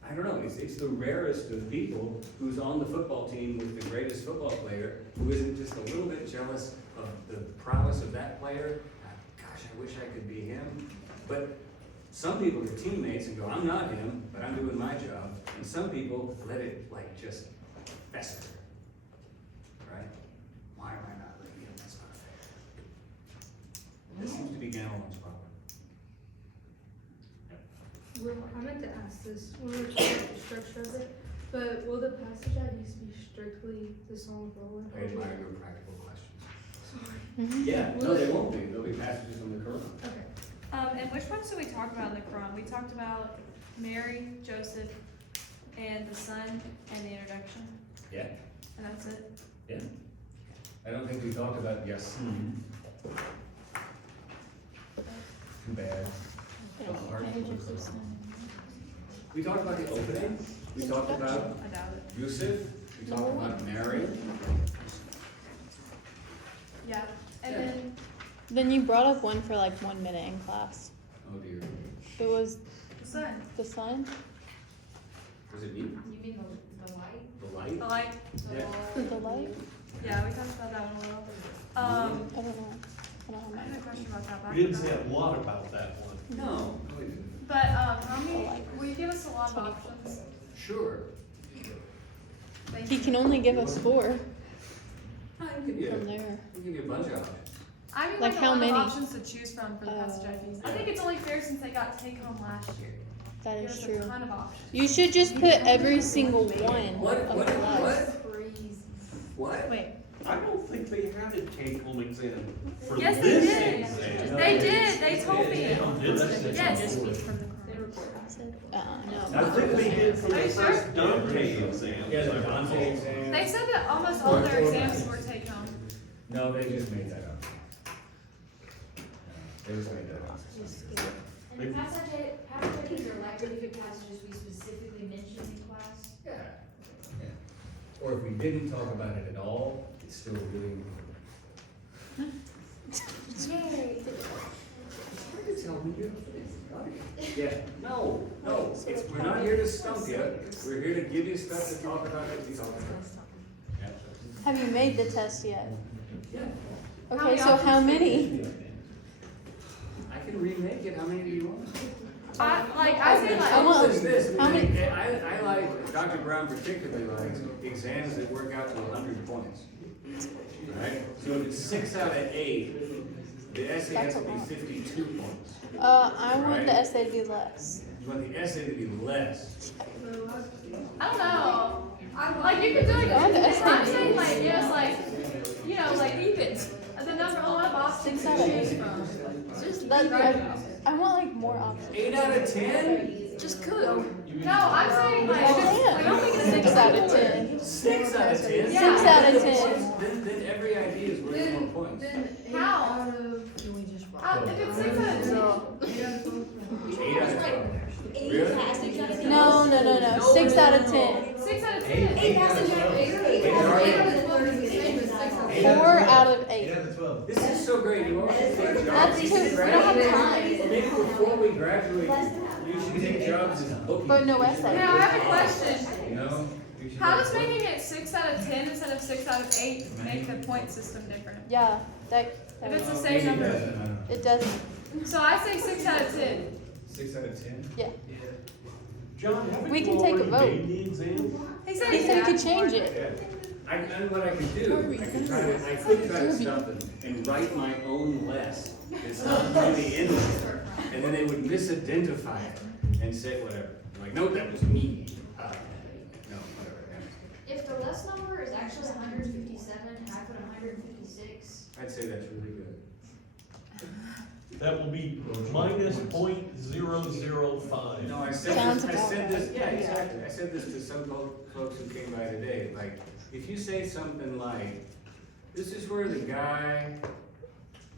I don't know, it's the rarest of people who's on the football team with the greatest football player who isn't just a little bit jealous of the prowess of that player. Gosh, I wish I could be him. But some people are teammates and go, I'm not him, but I'm doing my job. And some people let it like just fester. Right? Why am I not like him? That's not fair. This seems to be Ganelon's problem. I meant to ask this when we were talking about the structure of it, but will the passage IDs be strictly the Song of Roland? I admire your practical questions. Mhm. Yeah, no, they won't be. There'll be passages from the Quran. Okay. And which ones did we talk about in the Quran? We talked about Mary, Joseph, and the son, and the introduction, Yeah, and that's it. yeah. I don't think we talked about Yasin. Too bad. We talked about the opening. We talked about I doubt it. Yusuf. We talked about Mary. Yeah, and Yeah. then Then you brought up one for like 1 minute in class. Oh dear. It was the sun, the sun? Was it me? You mean the light? The light? the light. Yeah. The light? Yeah, we talked about that one a little. I don't know. I don't I had a remember. question about that. but I We didn't forgot. say a lot about that one. No, we didn't. But how many? Will you give us a lot of options? Sure. Thank He you. can only give us 4 I can give you, from there. I can give you a bunch of options. I mean, Like like how a lot many? of options to choose from for the passage IDs. I Yeah. think it's only fair since they got take home last year. That Give is us true. a ton of options. You should just put every single one What? of What? the class. What? Crazy. What? Wait. I don't think they had a take-home exam for Yes, they this did. exam. They did. They told me. Did they? Yes. No. I think they did for Are the you sure? first Dante exam. Yeah, the Dante exam. They said that almost all their exams were take home. No, they just made that up. They just made that up. And passages are likely to be passages we specifically mentioned in class. Yeah. Yeah. Or if we didn't talk about it at all, it's still really important. Yay! It's hard to tell when you're. Yeah, no, it's, we're not here to stump you, we're here to give you stuff to talk about as we talk about it. Yeah. Have you made the test yet? Yeah. Okay, so how many? I can remake it, how many do you want? I say The like, trouble is this, how many- I like, Dr. Brown particularly likes exams that work out to 100 points. Right? So if it's 6 out of 8, the essay has to be 52 points. I want Right. the essay to be less. You want the essay to be less. I don't know. Like you could do it. I want the essay I'm to be saying like yes, like you know, like the number a lot of options 6 to out of choose 8. from. Just I want like more options. 8 out of 10? just could. No, I'm saying like I don't think it's 6 out of 10. 6 out of 10? 6 out of 10. Then every idea is worth more points. Then 8 How? out of. If it's 6 out of 10. 8 out of 10. Really? No. 6 out of 10. 6 out of 10. 4 out of 8. 8 out of 12. This is so great, you all should take jobs. That's You too, should we don't have graduate- time. Maybe before we graduate, you should take jobs as bookkeepers. But no essay. Now I have a question. You know? You should How have does book- making it 6 out of 10 instead of 6 out of 8 make the point system different? Yeah, that If it's the Maybe same it number. doesn't, I don't know. it doesn't. So I say 6 out of 10. 6 out of 10? Yeah. John, haven't We you can take a already vote. made the exam? He said He said he could change it. Yeah. And what I could do, I could try to stop and write my own less. It's not really in there. And then they would misidentify it and say whatever. Like, no, that was me. No, whatever. Yeah. If the less number is actually 157 and I put 156, I'd say that's really good. That will be minus .005. No, I said Sounds this, I about said right. this, yeah, exactly. I said this to some folks who came by today, like, if you say something like, this is where the guy,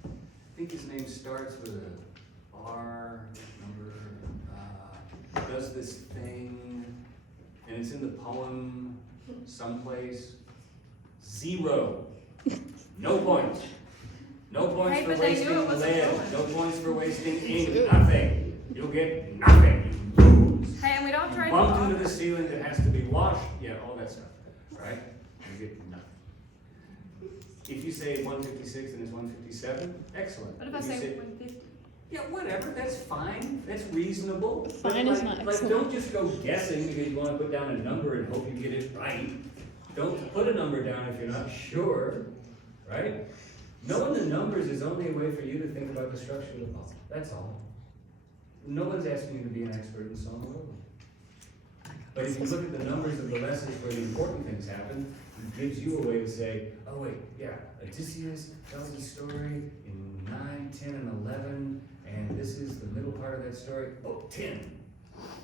I think his name starts with a R number, does this thing, and it's in the poem someplace, 0. No points. No points Hey, for but they knew wasting it wasn't lead, going. no points for wasting ink, nothing. You'll get nothing, you lose. Hey, and we don't try Bumped into to. the ceiling that has to be washed, yeah, all that stuff, right? You get nothing. If you say 156 and it's 157, excellent. What if I you say 150? yeah, whatever, that's fine, that's reasonable. But Fine is like- not Like, excellent. don't just go guessing because you wanna put down a number and hope you get it right. Don't put a number down if you're not sure, right? Knowing the numbers is only a way for you to think about the structure of the puzzle, that's all. No one's asking you to be an expert in Song of Roland. But if you look at the numbers of the lessons where the important things happen, it gives you a way to say, oh wait, yeah, Odysseus tells his story in 9, 10, and 11, and this is the middle part of that story, oh, 10.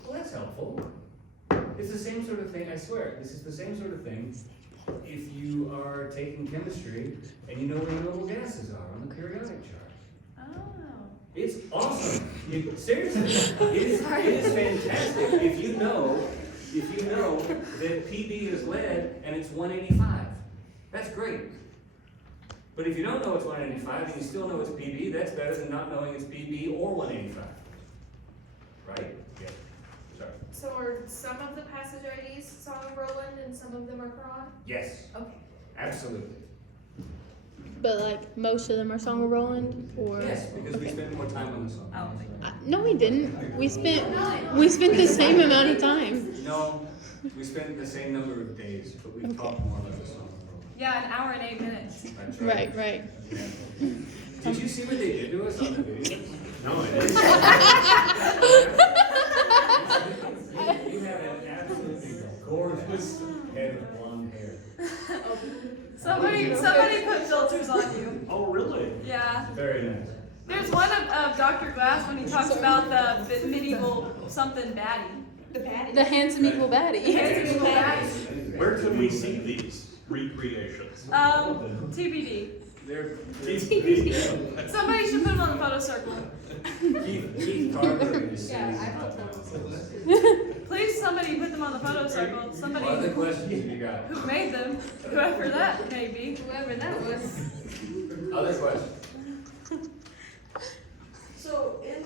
Well, that's helpful. It's the same sort of thing, I swear, this is the same sort of thing if you are taking chemistry and you know where noble gases are on the periodic chart. Oh. It's awesome. Seriously, it is fantastic if you know that PB is lead and it's 185. That's great. But if you don't know it's 185 and you still know it's PB, that's better than not knowing it's PB or 185. Right? Yeah. Sorry. So are some of the passage IDs Song of Roland and some of them are Quran? Yes, Okay. absolutely. But like most of them are Song of Roland, or Yes, because we spend more time on the song. Oh. No, we didn't. We spent the same amount of time. No, we spent the same number of days, but we talked more about the song. Yeah, an hour and 8 minutes. That's Right. Yeah. Did you see what they did to us on the video? No, I didn't. You have an absolutely gorgeous head of blonde hair. Somebody put filters on you. Oh, really? Yeah. Very nice. There's one of Dr. Glass when he talks about the medieval something baddie. The baddie. The handsome evil baddie. Handsome evil baddie. Where can we see these recreations? TBD. They're Somebody should put them on the photo circle. Keith Carver is Yeah, saying I about don't that. Please, somebody put them on the photo circle. What Somebody other questions have you got? who made them, whoever that may be. whoever that was. Other questions? So in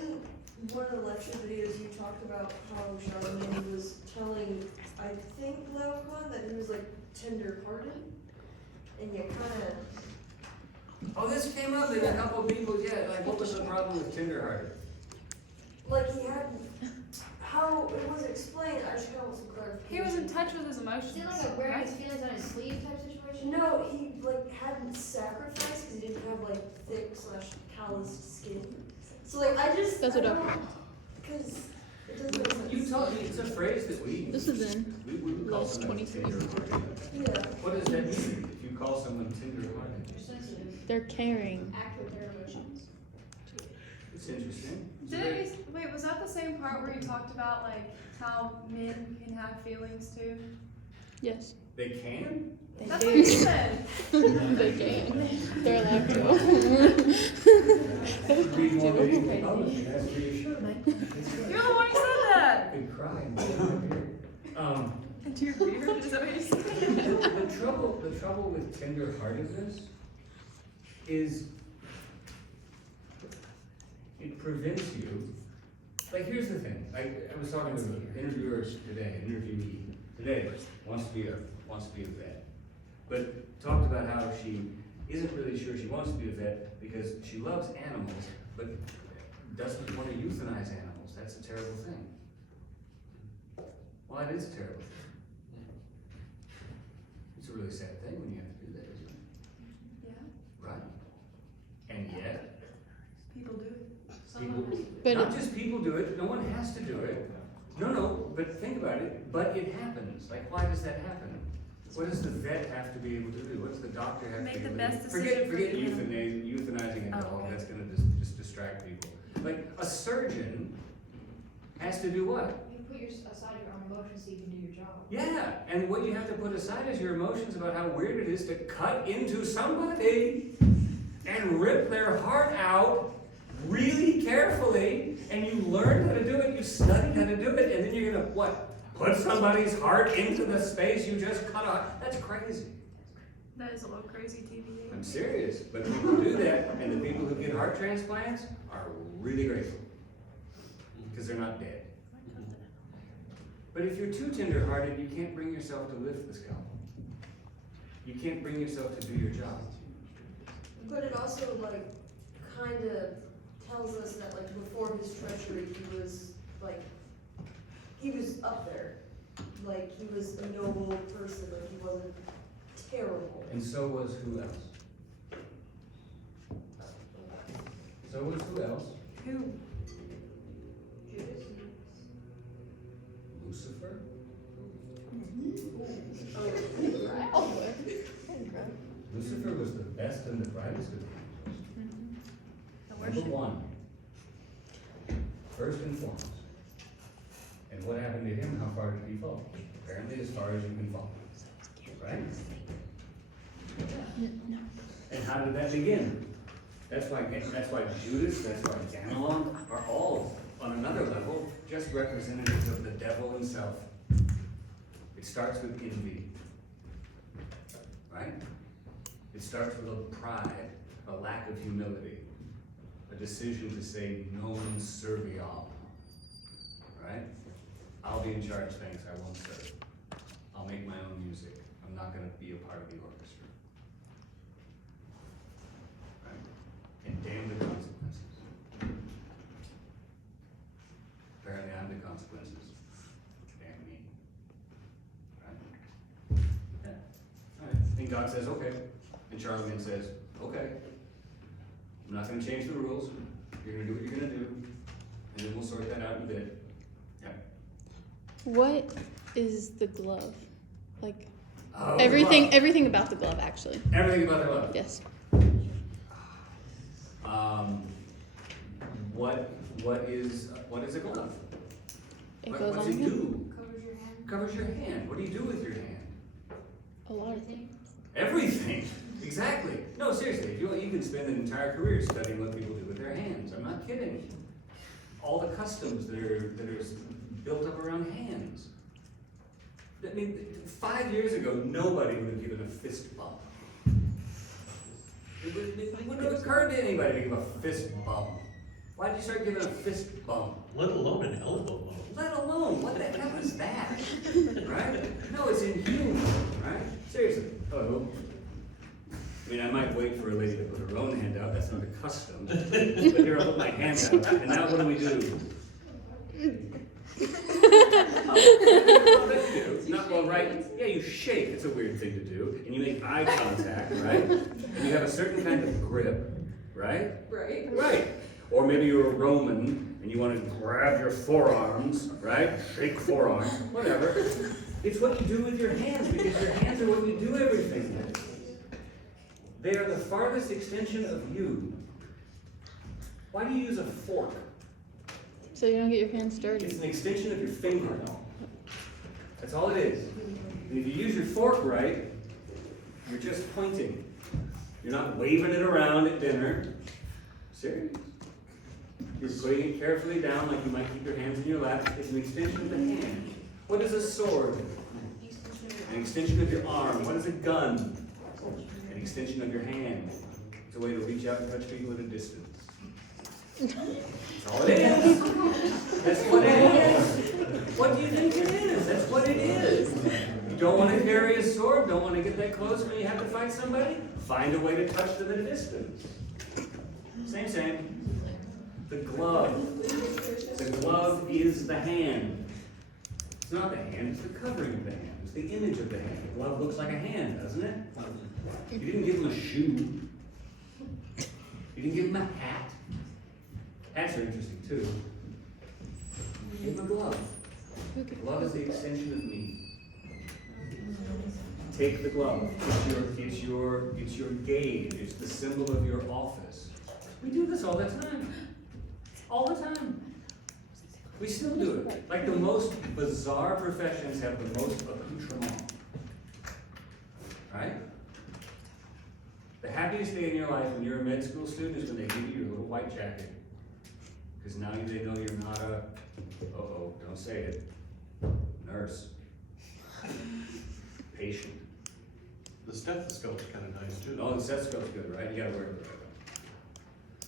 one of the lecture videos, you talked about how Charlemagne was telling, I think, Laocoon that he was like tender-hearted, and you kind of Oh, this came up in a couple of people, yeah, like, what was the problem with tenderhearted? Like he had, how it was explained, I just got some clarification. He was in touch with his emotions. Is it like a wearing his feelings on his sleeve type situation? No, he like hadn't sacrificed because he didn't have like thick / calloused skin. So like I just, That's what because it doesn't make sense. You told me, it's a phrase that we. This is in We would call verse someone 23. tenderhearted. Yeah. What does that mean, if you call someone tenderhearted? You're sensitive, they're caring. act with their emotions. It's interesting. Did wait, was that the same part where you talked about like how men can have feelings too? Yes, They can? they That's what you do. said. They can. They're allowed to. Read more than you can publish, that's reassuring. You're the one who said that. I've been crying. Into your beard? Is that what you said? The trouble with tenderheartedness is it prevents you. Like, here's the thing. I was talking to an interviewer today, wants to be a vet, but talked about how she isn't really sure she wants to be a vet because she loves animals, but doesn't want to euthanize animals. That's a terrible thing. Well, it is a terrible thing. It's a really sad thing when you have to do that, isn't it? Yeah, Right? And yet, people do it. people, But not just people do it, no one has to do it. No, but think about it, but it happens. Like, why does that happen? What does the vet have to be able to do? What does the doctor have Make to be the able to do? best decision for Forget you. euthanizing a Oh, dog, okay. that's gonna just distract people. Like, a surgeon has to do what? You put aside your own emotions so you can do your job. Yeah, and what you have to put aside is your emotions about how weird it is to cut into somebody and rip their heart out really carefully, and you learn how to do it, you studied how to do it, and then you're gonna, what? Put somebody's heart into the space you just cut off? That's crazy. That is a little crazy TV. I'm serious, but people do that, and the people who get heart transplants are really grateful, because they're not dead. But if you're too tender-hearted, you can't bring yourself to lift the scalpel. You can't bring yourself to do your job. But it also like kind of tells us that like before his treachery, he was up there. Like he was a noble person, like he wasn't terrible. And so was who else? So was who else? Who? Lucifer? Lucifer was the best and the brightest of angels. The Number worship. one. First and foremost. And what happened to him? How far did he fall? Apparently as far as you can fall. Right? And how did that begin? That's why Judas, that's why Ganelon are all, on another level, just representatives of the devil himself. It starts with envy. Right? It starts with a pride, a lack of humility, a decision to say non serviam. Right? I'll be in charge, thanks, I won't serve. I'll make my own music. I'm not gonna be a part of the orchestra. Right? And damn the consequences. Apparently I'm the consequences. Damn me. Right? Yeah. Alright. And God says, okay. And Charlemagne says, okay. I'm not gonna change the rules. You're gonna do what you're gonna do. And then we'll sort that out in a bit. Yeah. what is the glove? Like Oh, everything, love. everything about the glove, actually. Everything about their love. Yes. What is a glove? It What- goes what's on it here. do? Covers your hand. Covers your hand. What do you do with your hand? A lot of things. Everything. Exactly. No, seriously. If you can spend an entire career studying what people do with their hands. I'm not kidding. All the customs that are built up around hands. I mean, 5 years ago, nobody would have given a fist bump. It wouldn't have occurred to anybody to give a fist bump. Why did you start giving a fist bump? Let alone an elbow bump. Let alone, what the hell is that? Right? No, it's inhuman, right? Seriously. Hello. mean, I might wait for a lady to put her own hand out, that's not a custom. But here, I'll put my hand out, and now what do we do? Not well, right? Yeah, you shake, it's a weird thing to do, and you make eye contact, right? And you have a certain kind of grip, right? Right. Right. Or maybe you're a Roman, and you want to grab your forearms, right? Shake forearms, whatever. It's what you do with your hands, because your hands are what you do everything with. They are the farthest extension of you. Why do you use a fork? So you don't get your hands dirty. It's an extension of your finger. That's all it is. And if you use your fork right, you're just pointing. You're not waving it around at dinner. Serious. You're putting it carefully down like you might keep your hands in your lap. It's an extension of the hand. What is a sword? An extension of your arm. What is a gun? An extension of your hand. It's a way to reach out and touch people at a distance. That's all it is. That's what it is. What do you think it is? That's what it is. You don't want to carry a sword, don't want to get that close when you have to fight somebody? Find a way to touch them at a distance. Same. The glove. The glove is the hand. It's not the hand, it's the covering of the hand. It's the image of the hand. The glove looks like a hand, doesn't it? You didn't give him a shoe. You didn't give him a hat. Hats are interesting too. Give him a glove. Glove is the extension of me. Take the glove. It's your gauge. It's the symbol of your office. We do this all the time. All the time. We still do it. Like the most bizarre professions have the most accoutrement. Right? The happiest day in your life when you're a med school student is when they give you your little white jacket. Because now they know you're not a, don't say it, nurse, patient. The stethoscope's kind of nice too. Oh, the stethoscope's good, right? You gotta wear it.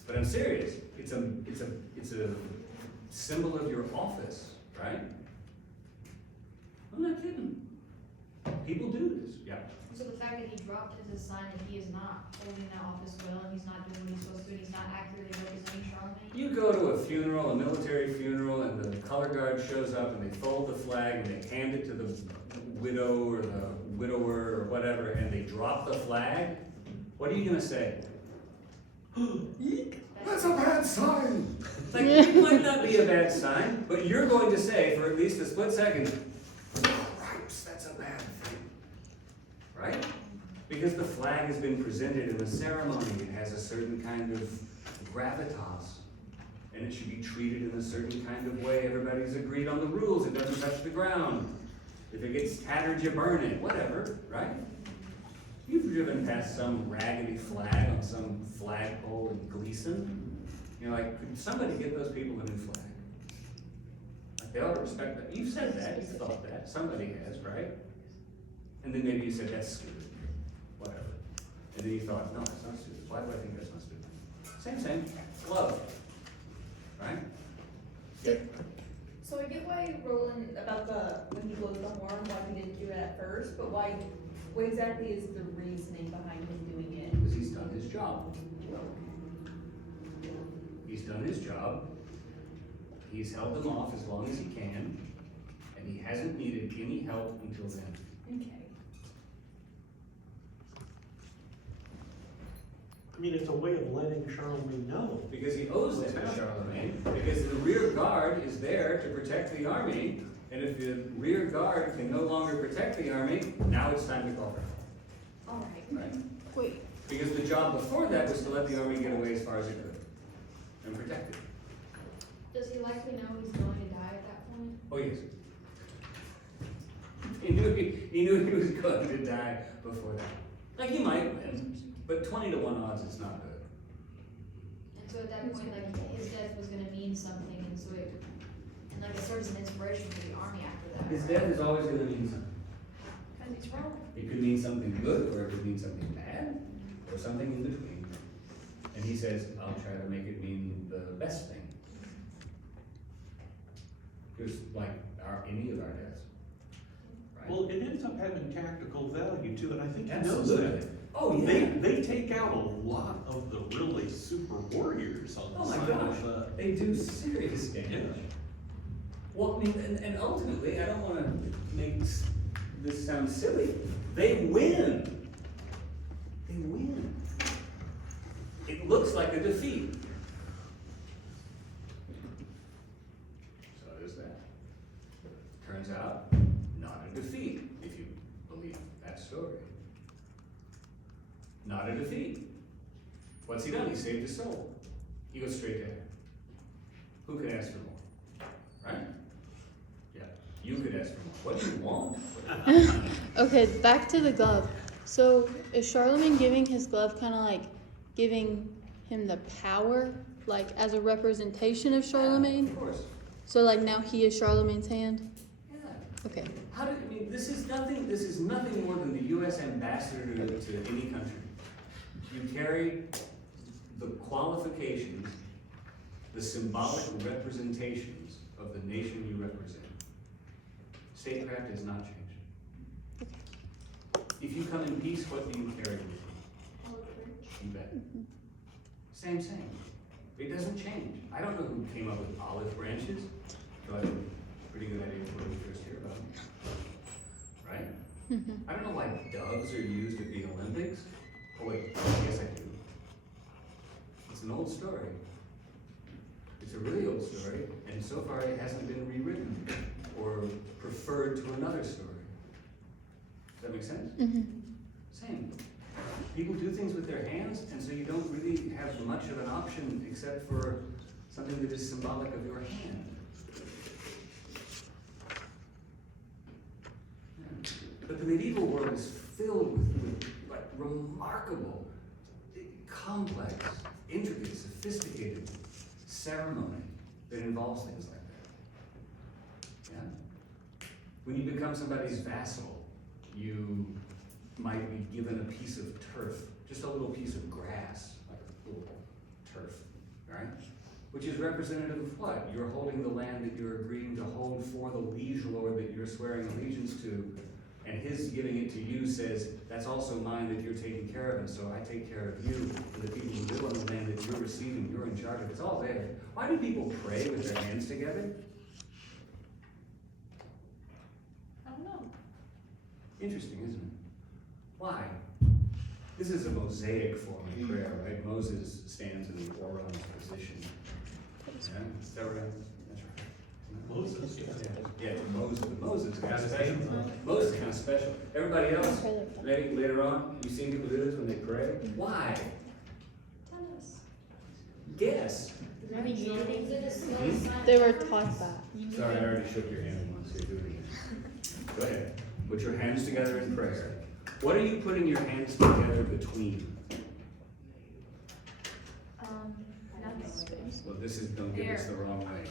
But I'm serious. It's a symbol of your office, right? I'm not kidding. People do this. Yeah. So the fact that he dropped it as a sign that he is not holding that office well, and he's not doing what he's supposed to do, and he's not accurately representing Charlemagne? You go to a funeral, a military funeral, and the color guard shows up and they fold the flag and they hand it to the widow or the widower or whatever, and they drop the flag. What are you gonna say? That's a bad sign. Like, it might not be a bad sign, but you're going to say for at least a split second, "Cripes, that's a bad thing." Right? Because the flag has been presented in a ceremony. It has a certain kind of gravitas. And it should be treated in a certain kind of way. Everybody's agreed on the rules. It doesn't touch the ground. If it gets tattered, you burn it. Whatever, right? You've driven past some raggedy flag on some flagpole in Gleason. You're like, could somebody get those people a new flag? Like, they ought to respect that. You've said that, you've thought that, somebody has, right? And then maybe you said, that's stupid, whatever. And then you thought, no, that's not stupid. Why do I think that's not stupid? Same, glove, right? Yeah. So I get why Roland, about when he blows the horn, why he didn't do it at first, but what exactly is the reasoning behind him doing it? Because he's done his job. He's done his job. He's held them off as long as he can, and he hasn't needed any help until then. Okay. I mean, it's a way of letting Charlemagne know. Because he owes it to Charlemagne, because the rear guard is there to protect the army, and if the rear guard can no longer protect the army, now it's time to call for help. All right. Right? Wait, Because the job before that was to let the army get away as far as it could, and protect it. Does he likely know he's going to die at that point? Oh, yes. He knew he was going to die before that. Like, he might win, but 20 to 1 odds is not good. And so at that point, like, his death was gonna mean something, and so it, and like, it serves as an inspiration for the army after that. His death is always gonna mean something. And he's wrong. It could mean something good, or it could mean something bad, or something in between. And he says, I'll try to make it mean the best thing. Just like any of our deaths. Right? Well, it ends up having tactical value too, and I think he knows Absolutely. that. Oh, yeah. They take out a lot of the really super warriors on Oh the my side gosh, of the. they do serious damage. Yeah. Well, I mean, and ultimately, I don't wanna make this sound silly, they win. They win. It looks like a defeat. So there's that. Turns out, not a defeat, if you believe that story. Not a defeat. What's he done? He saved his soul. He goes straight to heaven. Who could ask for more? Right? Yeah, you could ask for more. What do you want? Okay, back to the glove. So is Charlemagne giving his glove kind of like giving him the power, like as a representation of Charlemagne? Of course. So like now he is Charlemagne's hand? Yeah. Okay. How did, I mean, this is nothing more than the US ambassador to any country. You carry the qualifications, the symbolic representations of the nation you represent. Statecraft has not changed. If you come in peace, what do you carry with you? You bet. Same. It doesn't change. I don't know who came up with olive branches, but pretty good idea when we first hear about them. Right? I don't know why doves are used at the Olympics. Oh wait, yes I do. It's an old story. It's a really old story, and so far it hasn't been rewritten or preferred to another story. Does that make sense? Same. People do things with their hands, and so you don't really have much of an option except for something that is symbolic of your hand. Yeah. But the medieval world is filled with like remarkable, complex, intricate, sophisticated ceremony that involves things like that. Yeah? When you become somebody's vassal, you might be given a piece of turf, just a little piece of grass, like a little turf, right? Which is representative of what? You're holding the land that you're agreeing to hold for the liege lord that you're swearing allegiance to, and his giving it to you says, that's also mine that you're taking care of, and so I take care of you, and the people who live on the land that you're receiving, you're in charge of. It's all there. Why do people pray with their hands together? I don't know. Interesting, isn't it? Why? This is a Mosaic form of prayer, right? Moses stands in the Orion's position. Yeah, is that right? That's right. Moses, Yeah, Moses is kind Got of his special. hands on. Moses is kind of special. Everybody else, Pray like that. later on, you see people do this when they pray. Why? Tell us. Guess. They were taught that. Sorry, I already shook your hand once, so you do it again. Go ahead. Put your hands together in prayer. What are you putting your hands together between? Nothing. Well, this is, don't get this the wrong way.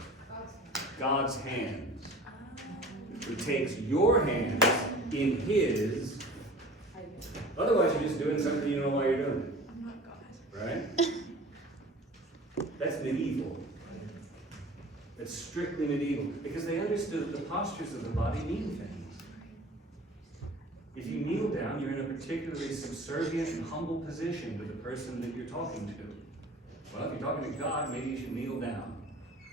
God's hands. He takes your hands in his. Otherwise, you're just doing something you don't know why you're doing it. Oh my God. Right? That's medieval. That's strictly medieval. Because they understood that the postures of the body mean things. If you kneel down, you're in a particularly subservient and humble position to the person that you're talking to. Well, if you're talking to God, maybe you should kneel down.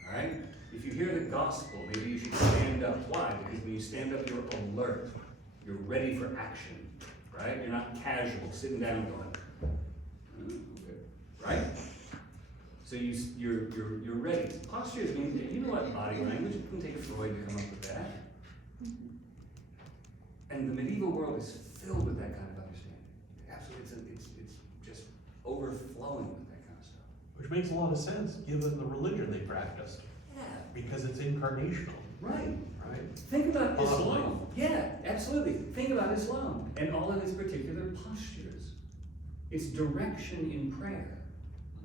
Alright? If you hear the gospel, maybe you should stand up. Why? Because when you stand up, you're alert. You're ready for action. Right? You're not casual, sitting down going, right? So you're ready. Posture is, you know what body language, it can take Freud to come up with that. And the medieval world is filled with that kind of understanding. Absolutely, it's just overflowing with that kind of stuff. Which makes a lot of sense, given the religion they practiced, Yeah. because it's incarnational, Right. right? Think about Bottom Islam. line. Yeah, absolutely. Think about Islam and all of its particular postures. Its direction in prayer,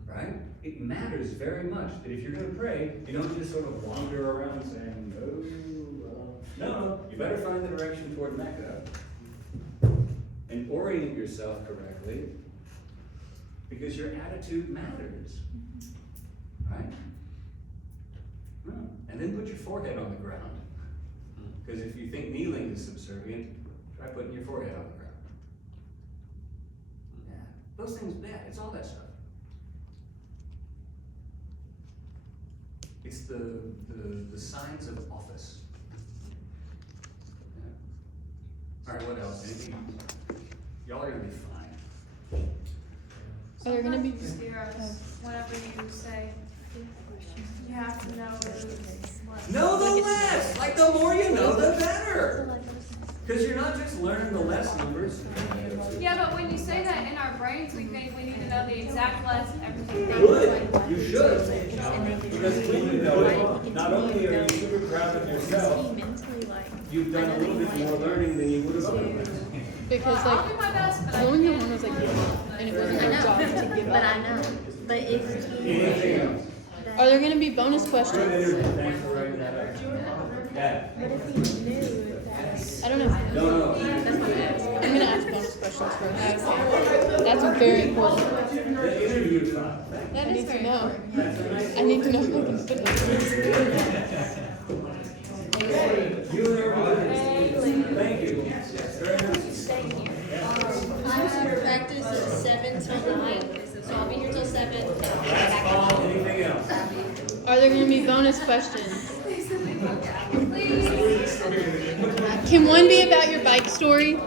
right? It matters very much that if you're going to pray, you don't just sort of wander around saying, no, you better find the direction toward Mecca and orient yourself correctly because your attitude matters, right? And then put your forehead on the ground. Because if you think kneeling is subservient, try putting your forehead on the ground. Those things bad, it's all that stuff. It's the signs of office. Yeah. Alright, what else? Anything else? Y'all are gonna be fine. Are there gonna be? Sometimes you steer us whenever you say, you have to know what. Know the less! Like the more you know, the better! Cause you're not just learning the less numbers. Yeah, but when you say that in our brains, we think we need to know the exact less everything. Good, you should. Because when you know it, not only are you super proud of yourself, you've done a little bit more learning than you would have otherwise. Because I'll like do my best, but I only can't. one was like give up, and it wasn't her job to give But up. I know, but if he. Anything else? Are there gonna be bonus questions? Thanks for writing that up. Yeah. But if he knew that. I don't know. No. I'm gonna ask bonus questions first. That's very important. The interview trial. I need to know. I need to know if I can fit it. You and everybody. Thank you. Very nice. I'm practice at 7 till 9, so I'll be here till 7. That's all. Anything else? Are there gonna be bonus questions? Can one be about your bike story?